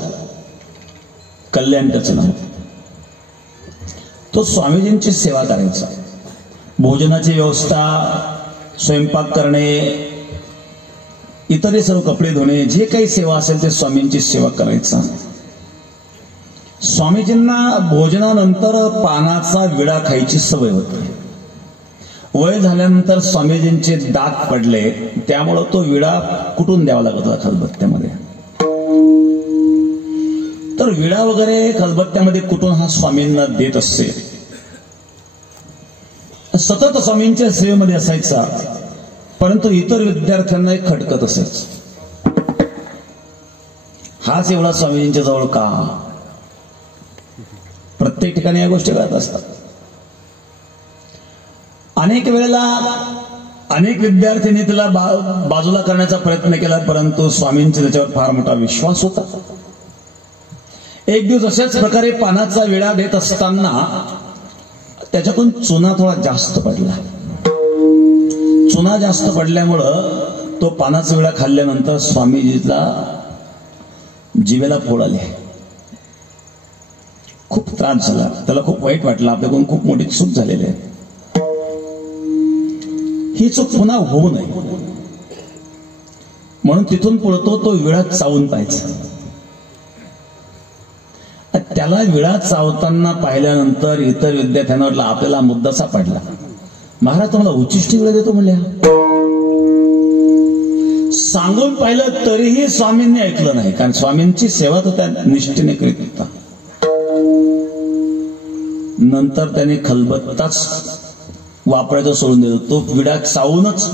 कल्याण त्याचं नाव. तो स्वामीजींची सेवा करायचा. भोजनाची व्यवस्था, स्वयंपाक करणे, इतरही सर्व कपडे धुणे, जे काही सेवा असेल ते स्वामींची सेवा करायचा. स्वामीजींना भोजनानंतर पानाचा विडा खायची सवय होती. वय झाल्यानंतर स्वामीजींचे दात पडले, त्यामुळं तो विडा कुटून द्यावा लागत होता खलबत्त्यामध्ये. तर विडा वगैरे खलबत्त्यामध्ये कुटून हा स्वामींना देत असे. सतत स्वामींच्या सेवेमध्ये असायचा, परंतु इतर विद्यार्थ्यांना एक खटकत असायच. हाच एवढा स्वामीजींच्या जवळ का? प्रत्येक ठिकाणी या गोष्टी घडत असतात. अनेक वेळेला अनेक विद्यार्थ्यांनी त्याला बाजूला करण्याचा प्रयत्न केला, परंतु स्वामींचा त्याच्यावर फार मोठा विश्वास होता. एक दिवस अशाच प्रकारे पानाचा विडा देत असताना त्याच्यातून चुना थोडा जास्त पडला. चुना जास्त पडल्यामुळं तो पानाचा विडा खाल्ल्यानंतर स्वामीजीला जिभेला फोड आले. खूप त्रास झाला, त्याला खूप वाईट वाटलं, आपल्याकडून खूप मोठी चूक झालेली आहे, ही चूक पुन्हा होऊ नये म्हणून तिथून पुढे तो विडा चावून पाहायचा. त्याला विडा चावताना पाहिल्यानंतर इतर विद्यार्थ्यांना वाटलं आपल्याला मुद्दा सापडला. महाराज तुम्हाला उच्चिष्ट वेळ देतो म्हणल्या. सांगून पाहिलं तरीही स्वामींनी ऐकलं नाही, कारण स्वामींची सेवा तो त्या निष्ठेने करीत होता. नंतर त्याने खलबत्ताच वापरायचं सोडून दिलं. तो विडा चावूनच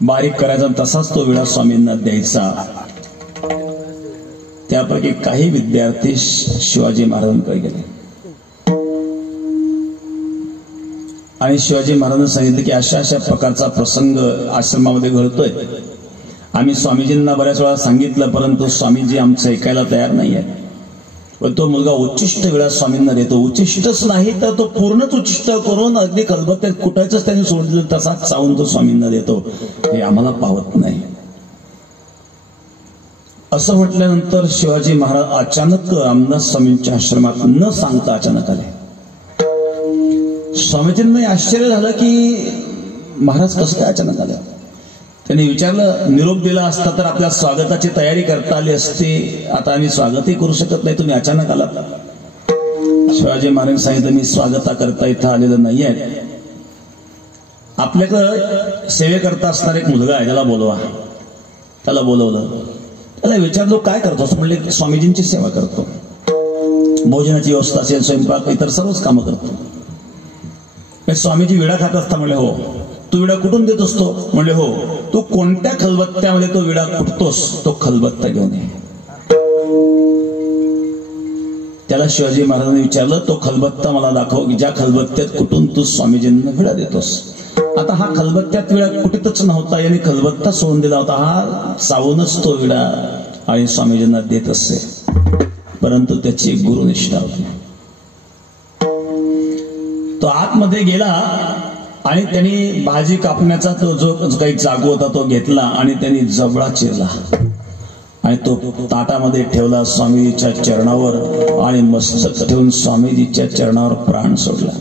बारीक करायचा, तसाच तो विडा स्वामींना द्यायचा. त्यापैकी काही विद्यार्थी शिवाजी महाराजांकडे गेले आणि शिवाजी महाराजांनी सांगितलं की अशा अशा प्रकारचा प्रसंग आश्रमामध्ये घडतोय. आम्ही स्वामीजींना बऱ्याच वेळा सांगितलं, परंतु स्वामीजी आमचं ऐकायला तयार नाही आहे. पण तो मुलगा उच्चिष्ट वेळा स्वामींना देतो. उच्चिष्टच नाही तर तो पूर्णच उच्चिष्ट करून अगदी खलबत्त्यात कुटायचंच त्यांनी सोडून दिलं, तसाच चावून तो स्वामींना देतो. हे आम्हाला पावत नाही. असं म्हटल्यानंतर शिवाजी महाराज अचानक रामदास स्वामींच्या आश्रमात न सांगता अचानक आले. स्वामीजींना आश्चर्य झालं की महाराज कसं काय अचानक आले. त्यांनी विचारलं, निरोप दिला असता तर आपल्या स्वागताची तयारी करता आली असती. आता आम्ही स्वागतही करू शकत नाही, तुम्ही अचानक आलात. शिवाजी महाराज सांगितलं, मी स्वागता करता इथं आलेलं नाही आहे. आपल्याकडं सेवेकरता असणारा एक मुलगा आहे, त्याला बोलवा. त्याला बोलवलं. त्याला विचारलो, काय करतोस. म्हणले, स्वामीजींची सेवा करतो. भोजनाची व्यवस्था असेल, स्वयंपाक, इतर सर्वच कामं करतो. स्वामीजी विडा खात असता. म्हणले, हो. तू विडा कुठून देत असतो. म्हणले, हो. तू कोणत्या खलबत्त्यामध्ये तो विडा कुटतोस, तो खलबत्ता घेऊन ये. त्याला शिवाजी महाराजांनी विचारलं, तो खलबत्ता मला दाखव की ज्या खलबत्त्यात कुठून तू स्वामीजींना विडा देतोस. आता हा खलबत्त्यात विडा कुठेच नव्हता, याने खलबत्ता सोडून दिला होता. हा चावूनच तो विडा आणि स्वामीजींना देत असे. परंतु त्याची गुरुनिष्ठा होती. तो आतमध्ये गेला आणि त्यांनी भाजी कापण्याचा तो जो काही चाकू होता तो घेतला आणि त्यांनी जबडा चिरला आणि तो ताटामध्ये ठेवला स्वामीजीच्या चरणावर आणि मस्तक ठेवून स्वामीजीच्या चरणावर प्राण सोडला.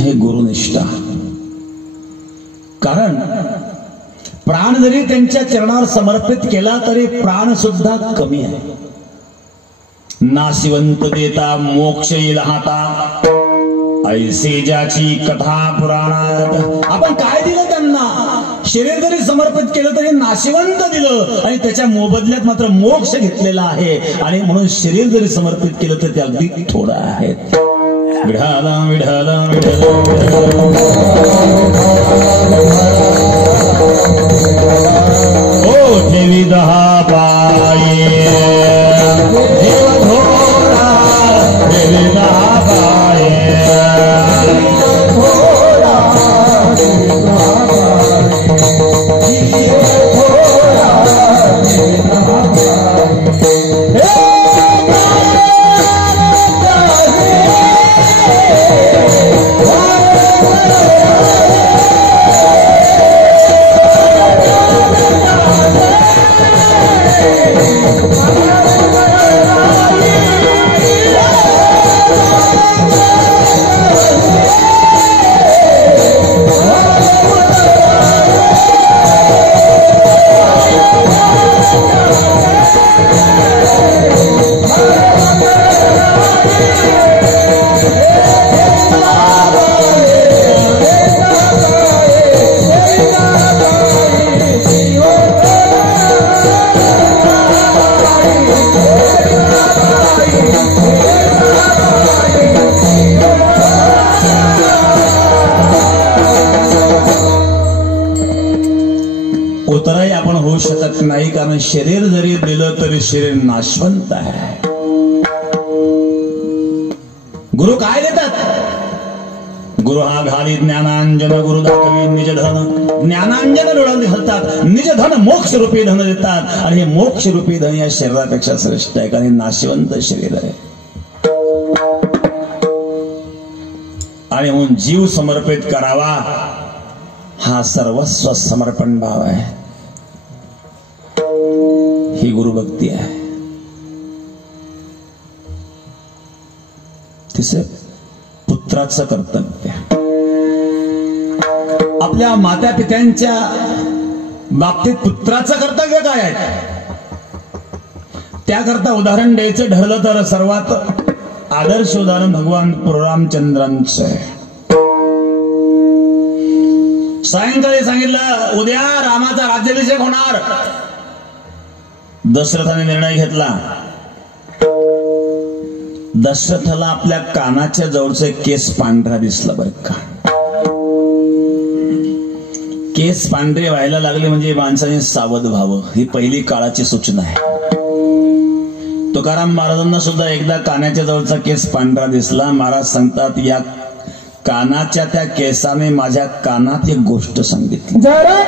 हे गुरुनिष्ठा. कारण प्राण जरी त्यांच्या चरणावर समर्पित केला तरी प्राण सुद्धा कमी आहे. नाशिवंत देता मोक्ष येईल हाता, ऐसे ज्याची कथा पुराणात. आपण काय दिलं त्यांना. शरीर जरी समर्पित केलं तरी नाशिवंत दिलं आणि त्याच्या मोबदल्यात मात्र मोक्ष घेतलेला आहे. आणि म्हणून शरीर जरी समर्पित केलं तर ते अगदी थोडं आहे. विढाला विढाला विढाला ओ देवी दहा पाये उतराई आपण होऊ शकत नाही, कारण शरीर जरी दिलं तरी शरीर नाशवंत आहे. गुरु काय देतात. गुरु हा घाली ज्ञानांजन, गुरु दाखवी निज धन. ज्ञानांजन डोळ्यात घालतात, निज धन मोक्ष रूपी धन देतात. आणि हे मोक्ष रूपी धन या शरीरापेक्षा श्रेष्ठ आहे, कारण हे नाशवंत शरीर आहे. आणि म्हणून जीव समर्पित करावा हा सर्वस्व समर्पण भाव आहे. ही गुरुभक्ती आहे. तिसरे पुत्राचं कर्तव्य. आपल्या माता पित्यांच्या बाबतीत पुत्राचं कर्तव्य काय आहे. त्याकरता उदाहरण द्यायचं ठरलं तर सर्वात आदर्श उदाहरण भगवान रामचंद्रांचं आहे. सायंकाळी सांगितलं उद्या रामाचा राज्याभिषेक होणार. दशरथाने निर्णय घेतला. दशरथाला आपल्या कानाच्या जवळचे केस पांढरा दिसला बरं का. केस पांढरे व्हायला लागले म्हणजे माणसाने सावध व्हावं, ही पहिली काळाची सूचना आहे. तुकाराम महाराजांना सुद्धा एकदा कानाच्या जवळचा केस पांढरा दिसला. महाराज सांगतात या कानाच्या त्या केसाने माझ्या कानात एक गोष्ट सांगितली. जरा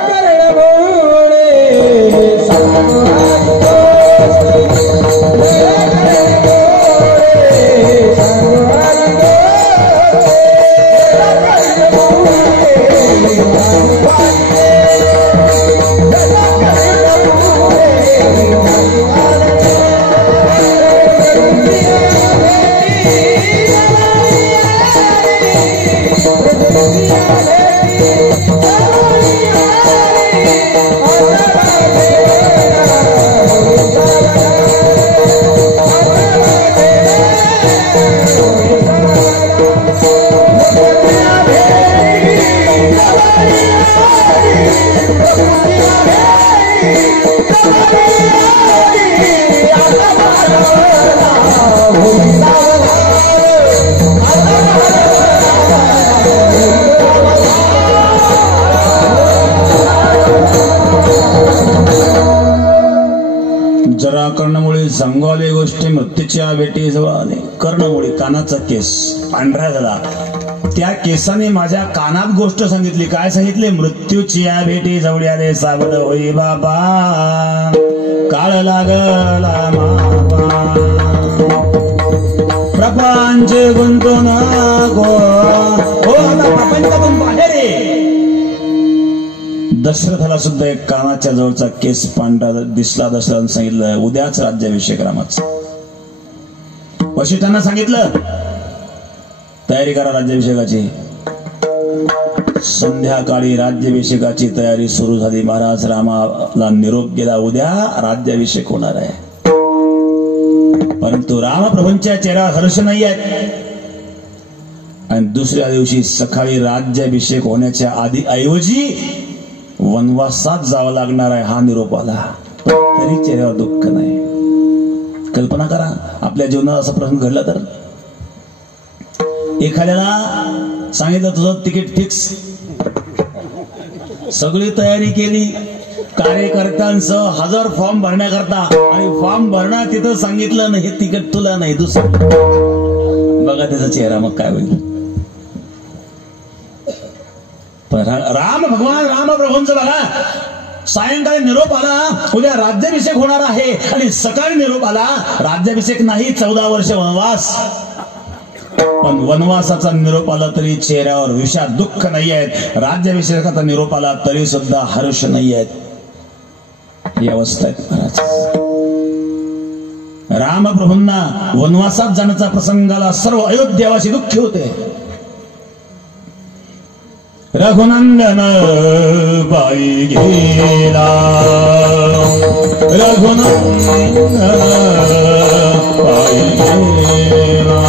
जरा कर्णमुळे सांगवाले गोष्टी मृत्यूच्या बेटी जवळ आले. कर्णमुळे कानाचा केस पांढरा झाला. त्या केसाने माझ्या कानात गोष्ट सांगितली. काय सांगितले? मृत्यूची या भेटी जवळ आले. सावध होई बाबा, काळ लागला मापा. प्रपंच गुंतून प्रपंचातून बाहेर. दशरथाला सुद्धा एक कानाच्या जवळचा केस पांढरा दिसला. दशरथाने सांगितलं उद्याच राज्याभिषेक रामाचा. वशिष्ठांना सांगितलं तयारी करा राज्याभिषेकाची. संध्याकाळी राज्याभिषेकाची तयारी सुरू झाली. महाराज रामाला निरोप गेला उद्या राज्याभिषेक होणार आहे. परंतु रामप्रभूंच्या चेहऱ्यावर हर्ष नाही आहे. आणि दुसऱ्या दिवशी सकाळी राज्याभिषेक होण्याच्या आधी ऐवजी वनवासात जावं लागणार आहे हा निरोप आला. तरी चेहऱ्यावर दुःख नाही. कल्पना करा आपल्या जीवनात असा प्रसंग घडला तर. एखाद्याला सांगितलं तुझं तिकीट फिक्स, सगळी तयारी केली कार्यकर्त्यांसह हजर फॉर्म भरण्याकरता, आणि फॉर्म भरणं तिथं सांगितलं नाही तिकीट तुला नाही दुसरं. बघा त्याचा चेहरा मग काय होईल. राम भगवान रामप्रभूंचं बघा सायंकाळी निरोप आला उद्या राज्याभिषेक होणार आहे, आणि सकाळी निरोप आला राज्याभिषेक नाही 14 वर्ष वनवास. पण वनवासाचा निरोप आला तरी चेहऱ्यावर विषाद दुःख नाही आहेत. राज्याभिषेकाचा निरोप आला तरी सुद्धा हर्ष नाही आहेत. ही अवस्था आहे महाराज. रामप्रभूंना वनवासात जाण्याचा प्रसंगाला सर्व अयोध्यावासी दुःखी होते. रघुनंदन पायी गेला, रघुनंदन पायी गेला.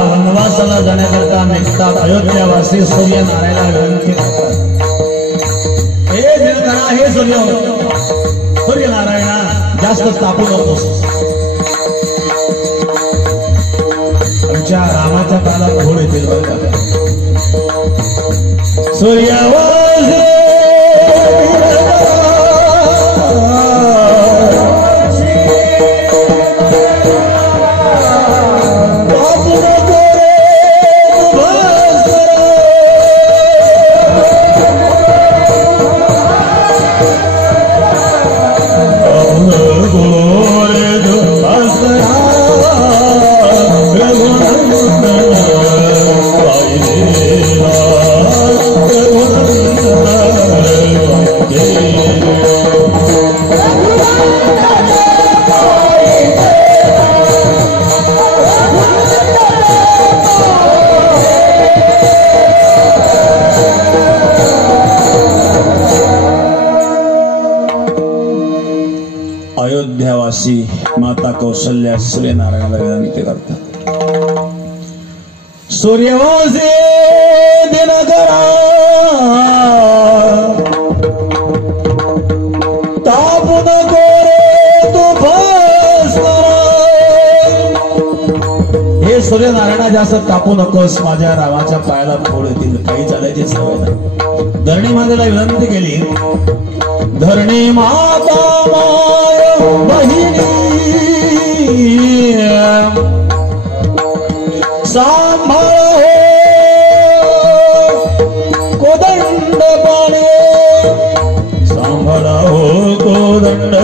वनवासाला जाण्याकरता निघतात अयोध्यावासी सूर्यनारायणाला विनंती करतात, हे दिनकरा, हे सूर्यनारायणा, जास्त तापू नकोस, आमच्या रामाच्या काळात घोड येतील बरं का. सूर्यवासी अयोध्यावासी माता कौशल्या सूर्यनारायणाला विनंती करतात, सूर्यवासी दिनकरा, तापू नको रे तू भास्करा. हे सूर्यनारायणा, जास्त तापू नकोस, माझ्या रामाच्या पायाला फोड येतील, काही चालायची सवय नाही. धरणी मातेला विनंती केली, धरणी माता माय बहिणी सांभाळ हो कोदंड पाणी, सांभाळ हो कोदंड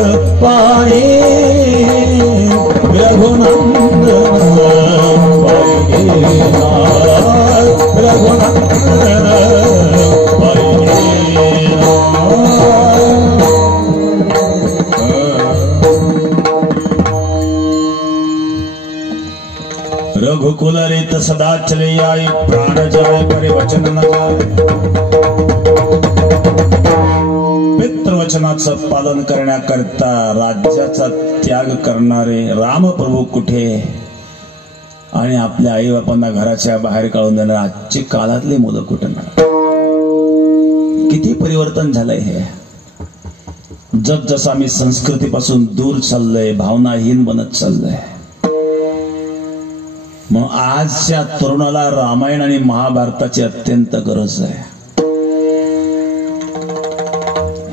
पाणी, रघुनंदन रघुनंदन रघुकुल रीत सदा चले आई, प्राण जाए परे वचन न जाए. पितृवचनाचं पालन करण्याकरता राज्याचा त्याग करणारे रामप्रभू कुठे, आणि आपल्या आई बापांना घराच्या बाहेर काढून देणारे आजची काळातली मुलं कुठे नाही. किती परिवर्तन झालंय हे. जग जसं आम्ही संस्कृतीपासून दूर चाललोय, भावनाहीन बनत चाललोय. मग आजच्या तरुणाला रामायण आणि महाभारताची अत्यंत गरज आहे.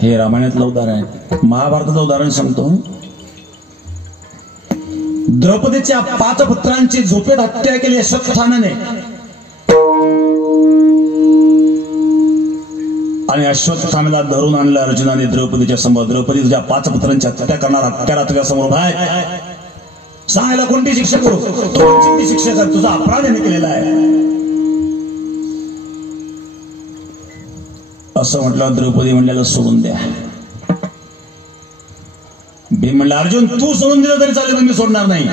हे रामायणातलं उदाहरण आहे. महाभारताचं उदाहरण सांगतो. द्रौपदीच्या 5 पुत्रांची झोपेत हत्या केली अश्वत्थाम्याने, आणि अश्वत्थाम्याला धरून आणलं अर्जुनाने द्रौपदीच्या समोर. द्रौपदी, तुझ्या 5 पुत्रांची हत्या करणार हत्यारा तुझ्या समोर उभा आहे, सांगायला कोणती शिक्षा करू, तो कोणती शिक्षा कर, तुझा अपराध याने केलेला आहे. असं म्हटलं. द्रौपदी म्हणल्याला सोडून द्या. भीम म्हणला, अर्जुन तू सोडून दिलं तरी चालेल, मी सोडणार नाही.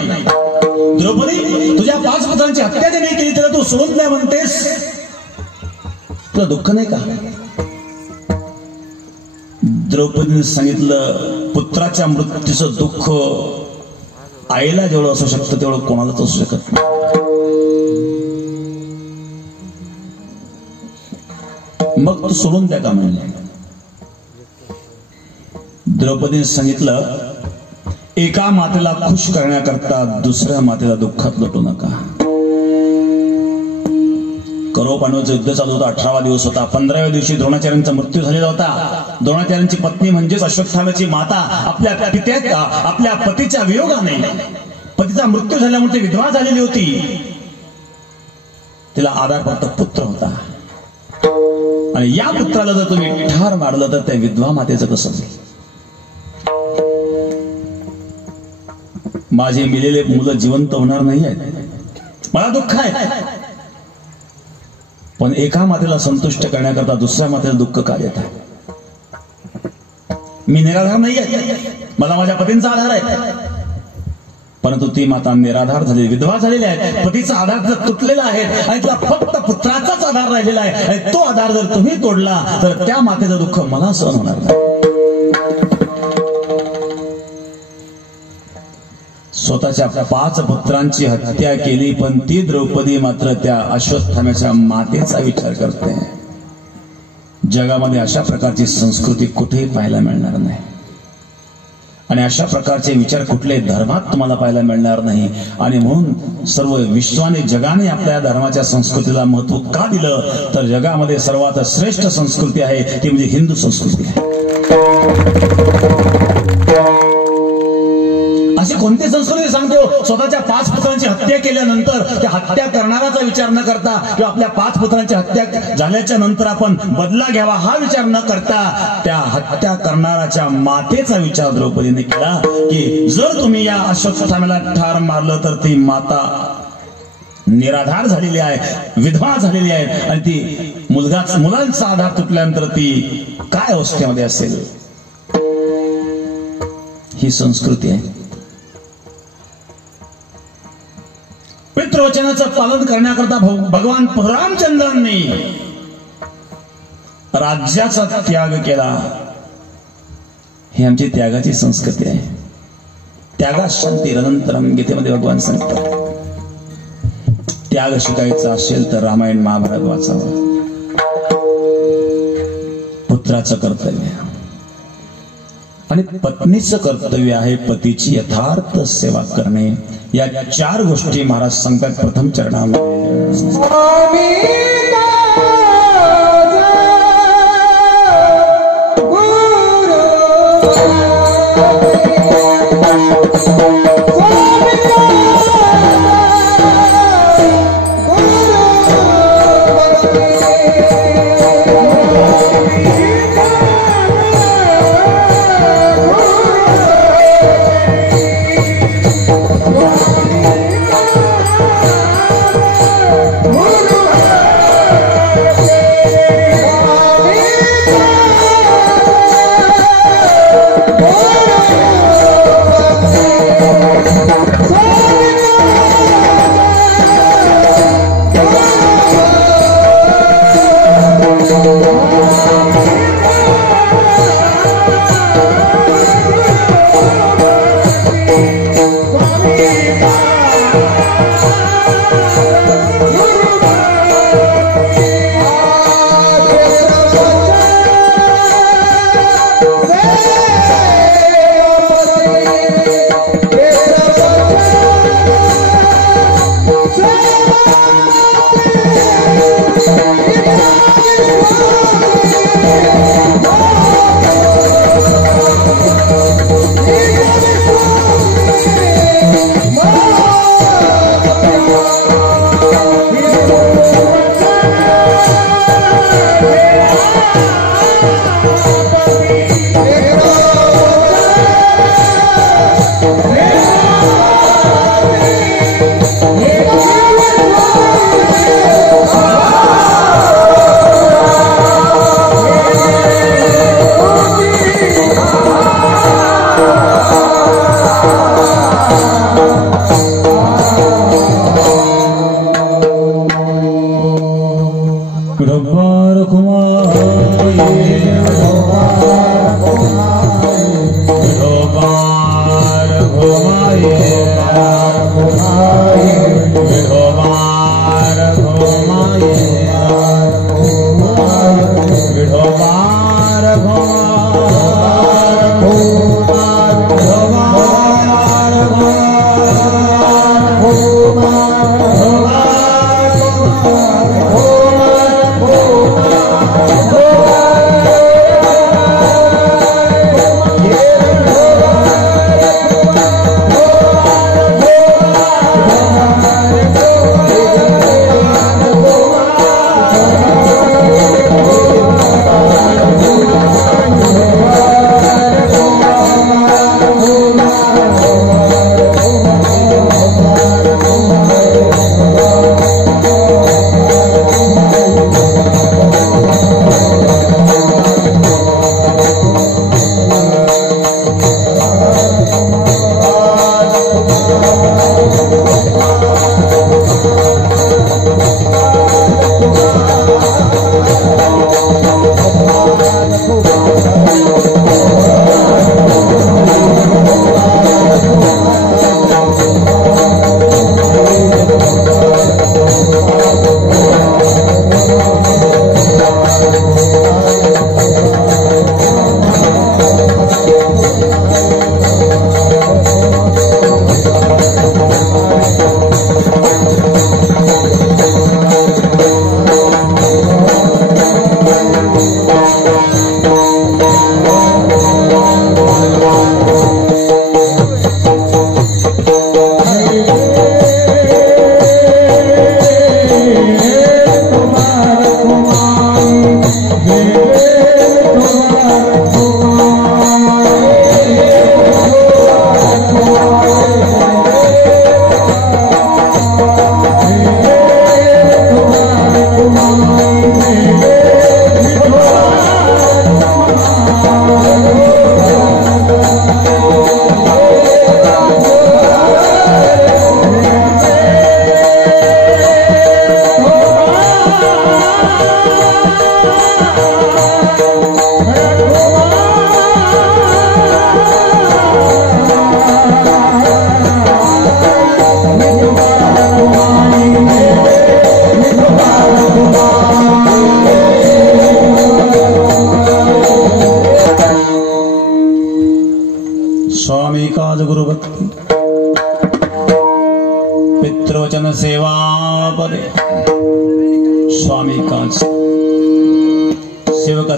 द्रौपदी, तुझ्या 5 पुत्रांची हत्या नाही केली त्याला तू सोडून द्या म्हणतेस, तुला दुःख नाही का? द्रौपदीने सांगितलं, पुत्राच्या मृत्यूचं दुःख आईला जेवढं असू शकतं तेवढं कोणालाच असू शकत नाही. मग तू सोडून द्या का म्हणले. द्रौपदीने सांगितलं, एका मातेला खुश करण्याकरता दुसऱ्या मातेला दुःखात लोटू नका. कौरव पांडवांचं युद्ध चालू होतं. 18वा दिवस होता. 15व्या दिवशी द्रोणाचार्यांचा मृत्यू झालेला होता. द्रोणाचार्यांची पत्नी म्हणजेच अश्वत्थाम्याची माता आपल्या पतीच्या वियोगाने, पतीचा मृत्यू झाल्यामुळे ती विधवा झालेली होती. तिला आधारप्राप्त पुत्र होता, आणि या पुत्राला जर तुम्ही ठार मारलं तर त्या विधवा मातेचं कसं जाईल? माझे मेलेले मुलं जिवंत होणार नाही आहेत, मला दुःख आहे. पण एका मातेला संतुष्ट करण्याकरता दुसऱ्या मातेला दुःख का देत आहे? मी निराधार नाही आहे, मला माझ्या पतींचा आधार आहे, परंतु ती माता निराधार झाली, विधवा झालेली आहे, पतीचा आधार जर तुटलेला आहे आणि तिला फक्त पुत्राचाच आधार राहिलेला आहे आणि तो आधार जर तुम्ही तोडला तर त्या मातेचं दुःख मला सहन होणार नाही. स्वतःच्या 5 पुत्रांची हत्या केली, पण ती द्रौपदी मात्र त्या अश्वत्थाम्याच्या मातेचा विचार करते. जगामध्ये अशा प्रकारची संस्कृती कुठेही पाहायला मिळणार नाही आणि अशा प्रकारचे विचार कुठल्याही धर्मात तुम्हाला पाहायला मिळणार नाही. आणि म्हणून सर्व विश्वाने जगाने आपल्या धर्माच्या संस्कृतीला महत्व का दिलं तर जगामध्ये सर्वात श्रेष्ठ संस्कृती आहे ती म्हणजे हिंदू संस्कृती आहे. अशी कोणती संस्कृती सांगते स्वतःच्या 5 पुत्रांची हत्या केल्यानंतर त्या हत्या करणाराचा विचार न करता किंवा आपल्या 5 पुत्रांची हत्या झाल्याच्या नंतर आपण बदला घ्यावा हा विचार न करता त्या हत्या करणाराच्या मातेचा विचार द्रौपदीने केला की जर तुम्ही या अश्वत्थाम्याला ठार मारलं तर ती माता निराधार झालेली आहे, विधवा झालेली आहे आणि ती मुलांचा आधार तुटल्यानंतर ती काय अवस्थेमध्ये असेल. ही संस्कृती आहे. पितृवचनाचं पालन करण्याकरता भगवान रामचंद्रांनी राज्याचा त्याग केला. ही आमची त्यागाची संस्कृती आहे. त्यागात शांती अनंतरम गीतेमध्ये भगवान सांगतात. त्याग शिकायचा असेल तर रामायण महाभारत वाचावं. पुत्राचं कर्तव्य आणि पत्नीचं कर्तव्य आहे पतीची यथार्थ सेवा करणे. या 4 गोष्टी महाराज सांगतात प्रथम चरणामध्ये.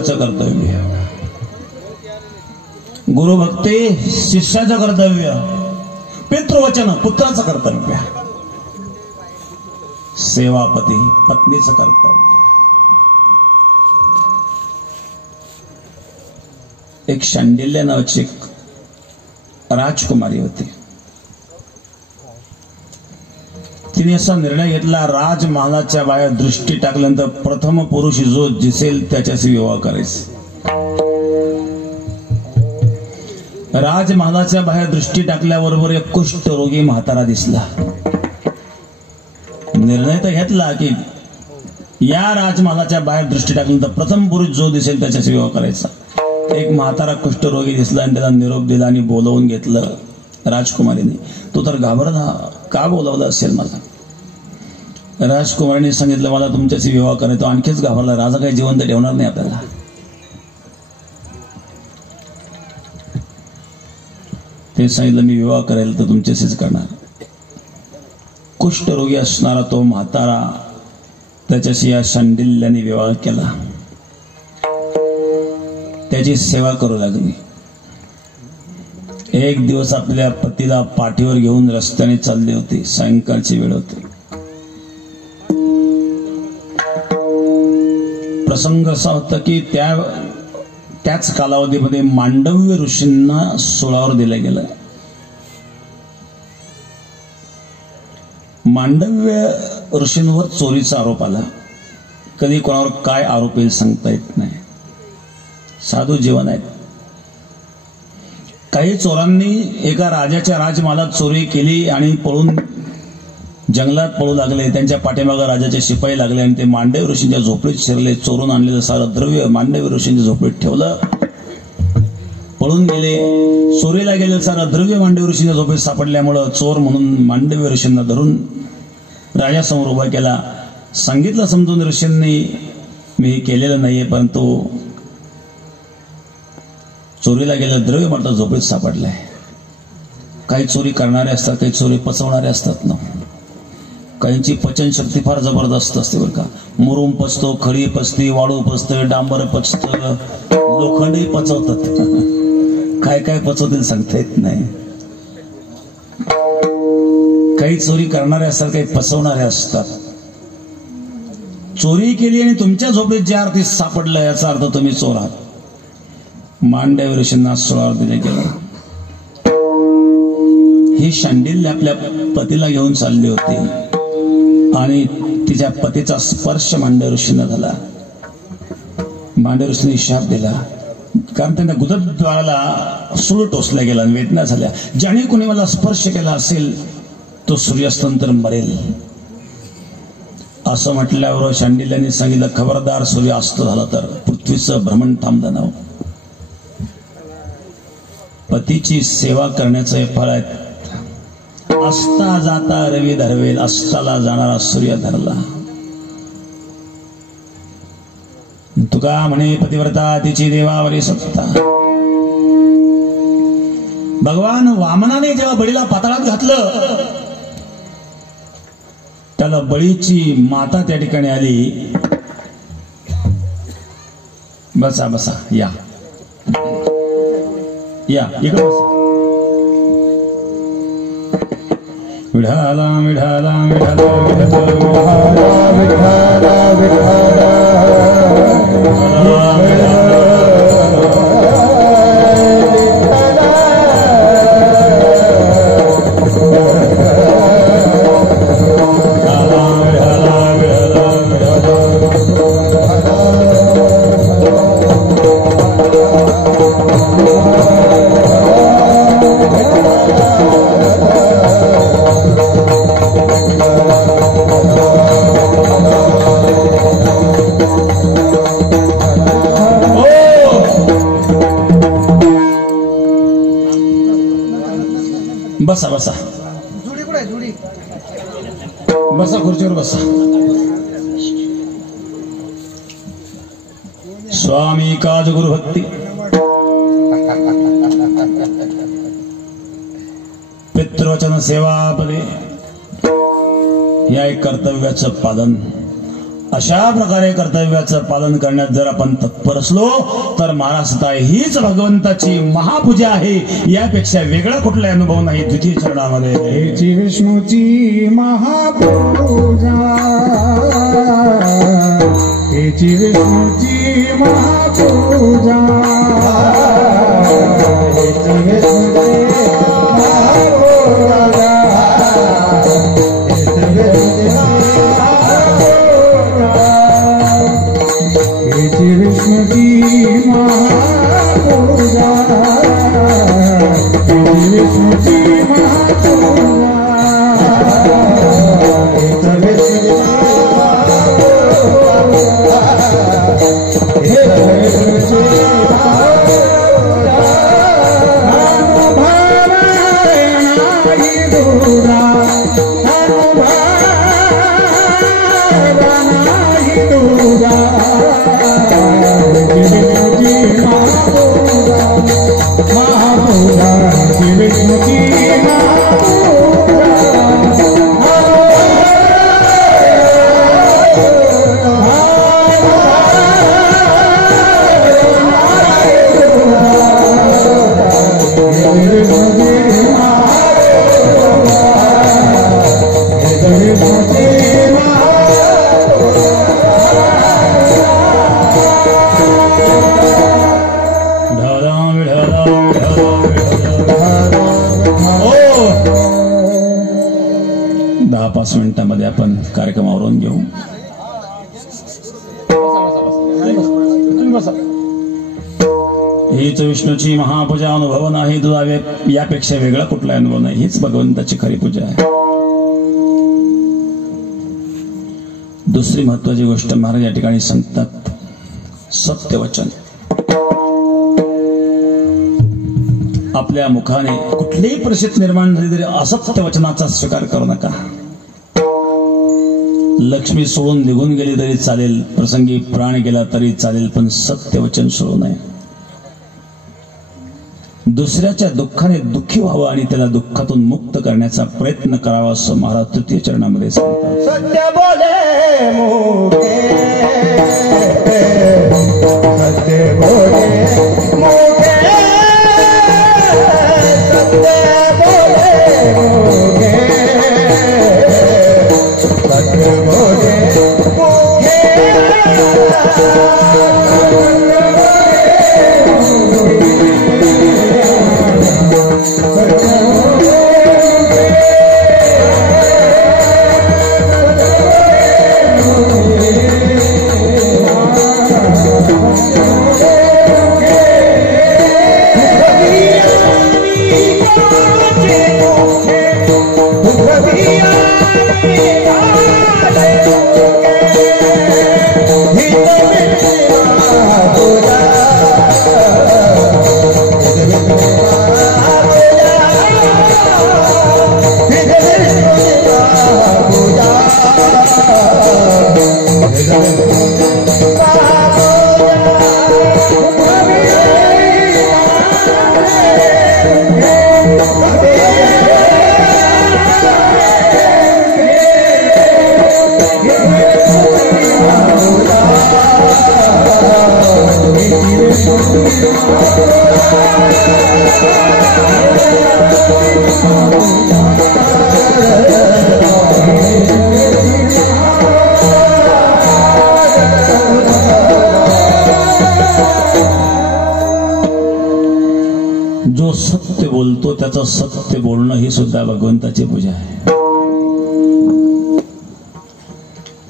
गुरुचं कर्तव्य, गुरुभक्ती शिष्याचं कर्तव्य, पितृवचन पुत्राचं कर्तव्य, सेवापती पत्नीचं कर्तव्य. एक शांडिल्य नावाची राजकुमारी होती. तिने असा निर्णय घेतला, राजमहालाच्या बाहेर दृष्टी टाकल्यानंतर प्रथम पुरुष जो दिसेल त्याच्याशी विवाह करायचा. राजमहालाच्या बाहेर दृष्टी टाकल्याबरोबर एक कुष्ठरोगी म्हातारा दिसला. निर्णय तर घेतला की या राजमहालाच्या बाहेर दृष्टी टाकल्यानंतर प्रथम पुरुष जो दिसेल त्याच्याशी विवाह करायचा. एक म्हातारा कुष्ठरोगी दिसला आणि त्याला निरोप दिला आणि बोलवून घेतलं राजकुमारीने. तो तर घाबरला, का बोलावलं असेल मला. राजकुमारीने सांगितलं मला तुमच्याशी विवाह करायचा. आणखीच घाबरला. राजा काही जिवंत ठेवणार नाही आपल्याला. ते सांगितलं मी विवाह करायला तर तुमच्याशीच करणार. कुष्ठरोगी असणारा तो म्हातारा त्याच्याशी या शांडिल्याने विवाह केला. त्याची सेवा करू लागली. एक दिवस आपल्या पतीला पाठीवर घेऊन रस्त्याने चालली होती. सायंकाळची वेळ होती. प्रसंग असा होता की त्याच कालावधीमध्ये मांडव्य ऋषींना सोळावर दिलं गेलं. मांडव्य ऋषींवर चोरीचा आरोप आला. कधी कोणावर काय आरोप येईल सांगता येत नाही. साधू जीवन आहेत. काही चोरांनी एका राजाच्या राजमहालात चोरी केली आणि पळून जंगलात पळू लागले. त्यांच्या पाठीमागे राजाचे शिपाई लागले आणि ते मांडव्य ऋषींच्या झोपडीत शिरले. चोरून आणलेलं सारं द्रव्य मांडव्य ऋषींच्या झोपडीत ठेवलं, पळून गेले. चोरीला गेलेलं सारं द्रव्य मांडव्य ऋषींच्या झोपडीत सापडल्यामुळं चोर म्हणून मांडव्य ऋषींना धरून राजासमोर उभा केला. सांगितलं समजून ऋषींनी मी हे केलेलं नाहीये, परंतु चोरीला गेलेलं द्रव्य मात्र झोपडीत सापडलंय. काही चोरी करणारे असतात, काही चोरी पचवणारे असतात ना. काहींची पचनशक्ती फार जबरदस्त असते बरं का. मुरुम पचतो, खडी पचते, वाळू पचतं, डांबर पचतं, लोखंडही पचवतात. काय काय पचवतील सांगता येत नाही. काही चोरी करणारे असतात, काही पचवणारे असतात. चोरी केली आणि तुमच्या झोपडीत ज्या अर्थी सापडलं याचा अर्थ तुम्ही चोर आहात. मांडव्य ऋषींना सोळावर दिले गेलं. ही शांडिल्य आपल्या पतीला घेऊन चालली होती आणि तिच्या पतीचा स्पर्श मांडव्य ऋषींना झाला. मांडव्य ऋषींनी शाप दिला, कारण त्यांना गुदद्वाराला सूळ टोचला गेला आणि वेदना झाल्या. ज्याने कोणी मला स्पर्श केला असेल तो सूर्यास्तानंतर मरेल. असं म्हटल्यावर शांडिल्याने सांगितलं खबरदार, सूर्यास्त झाला तर पृथ्वीचं भ्रमण थांबलं नाव. पतीची सेवा करण्याचं हे फळ आहे. अस्ता जाता रवी धरवेल, अस्ताला जाणारा सूर्य धरला. तुका म्हणे पतिव्रता तिची देवावरी सत्ता. भगवान वामनाने जेव्हा बळीला पाताळात घातलं, त्याला बळीची माता त्या ठिकाणी आली. बसा बसा, या या इकडे बसा. विढाला विढाला विढाला बसा बसा बसा, खुर्चीवर बसा. स्वामी काज गुरुभक्ती, पितृवचन सेवा पदे या एक कर्तव्याचं पालन अशा प्रकारे कर्तव्याचं पालन करण्यात जर आपण तत्पर असलो तर महाराष्ट्रात हीच भगवंताची महापूजा आहे. यापेक्षा वेगळा कुठला अनुभव नाही द्वितीय चरणामध्ये. हेची विष्णूची महापूजा, हेची विष्णूची महापूजा, हेची विष्णूची महापूजा, हेची विष्णूची महापूजा, हेची विष्णूची महापूजा, मिनिटांमध्ये आपण कार्यक्रमावरून घेऊ. हीच विष्णूची महापूजा अनुभव नाही तुझा, यापेक्षा वेगळा कुठला अनुभव नाही. हीच भगवंताची खरी पूजा आहे. दुसरी महत्वाची गोष्ट महाराज या ठिकाणी सांगतात, सत्यवचन. आपल्या मुखाने कुठलीही परिस्थिती निर्माण झाली तरी असत्य वचनाचा स्वीकार करू नका. लक्ष्मी सोडून निघून गेली तरी चालेल, प्रसंगी प्राण गेला तरी चालेल, पण सत्यवचन सोडू नये. दुसऱ्याच्या दुःखाने दुःखी व्हावं आणि त्याला दुःखातून मुक्त करण्याचा प्रयत्न करावा असं महाराज तृतीय चरणामध्ये सांगतात. सत्य बोले मुखे, सत्य बोले मुखे, सत्य बोले मुखे, सत्य बोले मुखे, जो सत्य बोलतो त्याचं सत्य बोलणं ही सुद्धा भगवंताची पूजा आहे.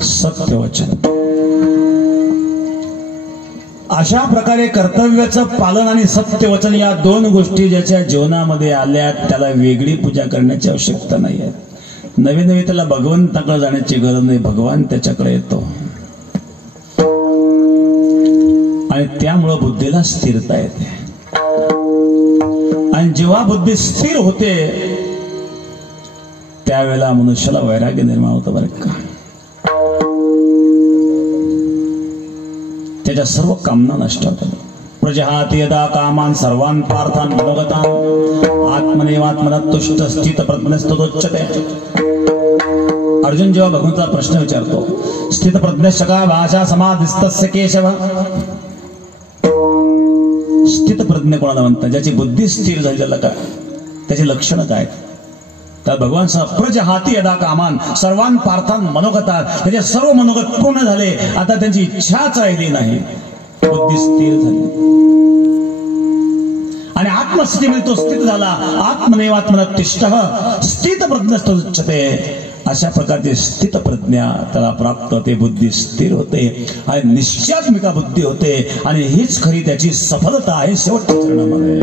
सत्यवचन. अशा प्रकारे कर्तव्याचं पालन आणि सत्यवचन या दोन गोष्टी ज्याच्या जीवनामध्ये आल्या त्याला वेगळी पूजा करण्याची आवश्यकता नाही आहे. नवी नवी त्याला भगवंताकडे जाण्याची गरज नाही, भगवान त्याच्याकडे येतो आणि त्यामुळं बुद्धीला स्थिरता येते. आणि जेव्हा बुद्धी स्थिर होते त्यावेळेला मनुष्याला वैराग्य निर्माण होतं. बरं का, त्याच्या सर्व कामना नष्ट होतात. प्रजहाति यदा कामान सर्वान पार्थान मनोगतान आत्मनेवात्मना तुष्ट स्थित प्रज्ञस्तोच्यते. अर्जुन जेव्हा भगवंताचा प्रश्न विचारतो, स्थित प्रज्ञश्च का भाषा समाधिस्तस्य केशव, स्थित प्रज्ञ कोणाला म्हणतात? ज्याची बुद्धी स्थिर झाली, त्याला काय, त्याची लक्षणं काय? तर भगवान प्रजहाती यदा कामान सर्वान पार्थान मनोगतात, त्याचे सर्व मनोगत पूर्ण झाले, आता त्यांची इच्छाच राहिली नाही, बुद्धी स्थिर झाली आणि आत्मस्थितीमध्ये तो स्थित झाला. आत्मनेवात्मनतिष्ठ स्थित प्रज्ञस्तु उच्यते. अशा प्रकारची स्थित प्रज्ञा त्याला प्राप्त होते, बुद्धी स्थिर होते आणि निश्चयात्मिका बुद्धी होते आणि हीच खरी त्याची सफलता आहे. शेवटच्या चरणामध्ये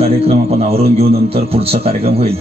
कार्यक्रम आपण आवरून घेऊ, नंतर पुढचा कार्यक्रम होईल.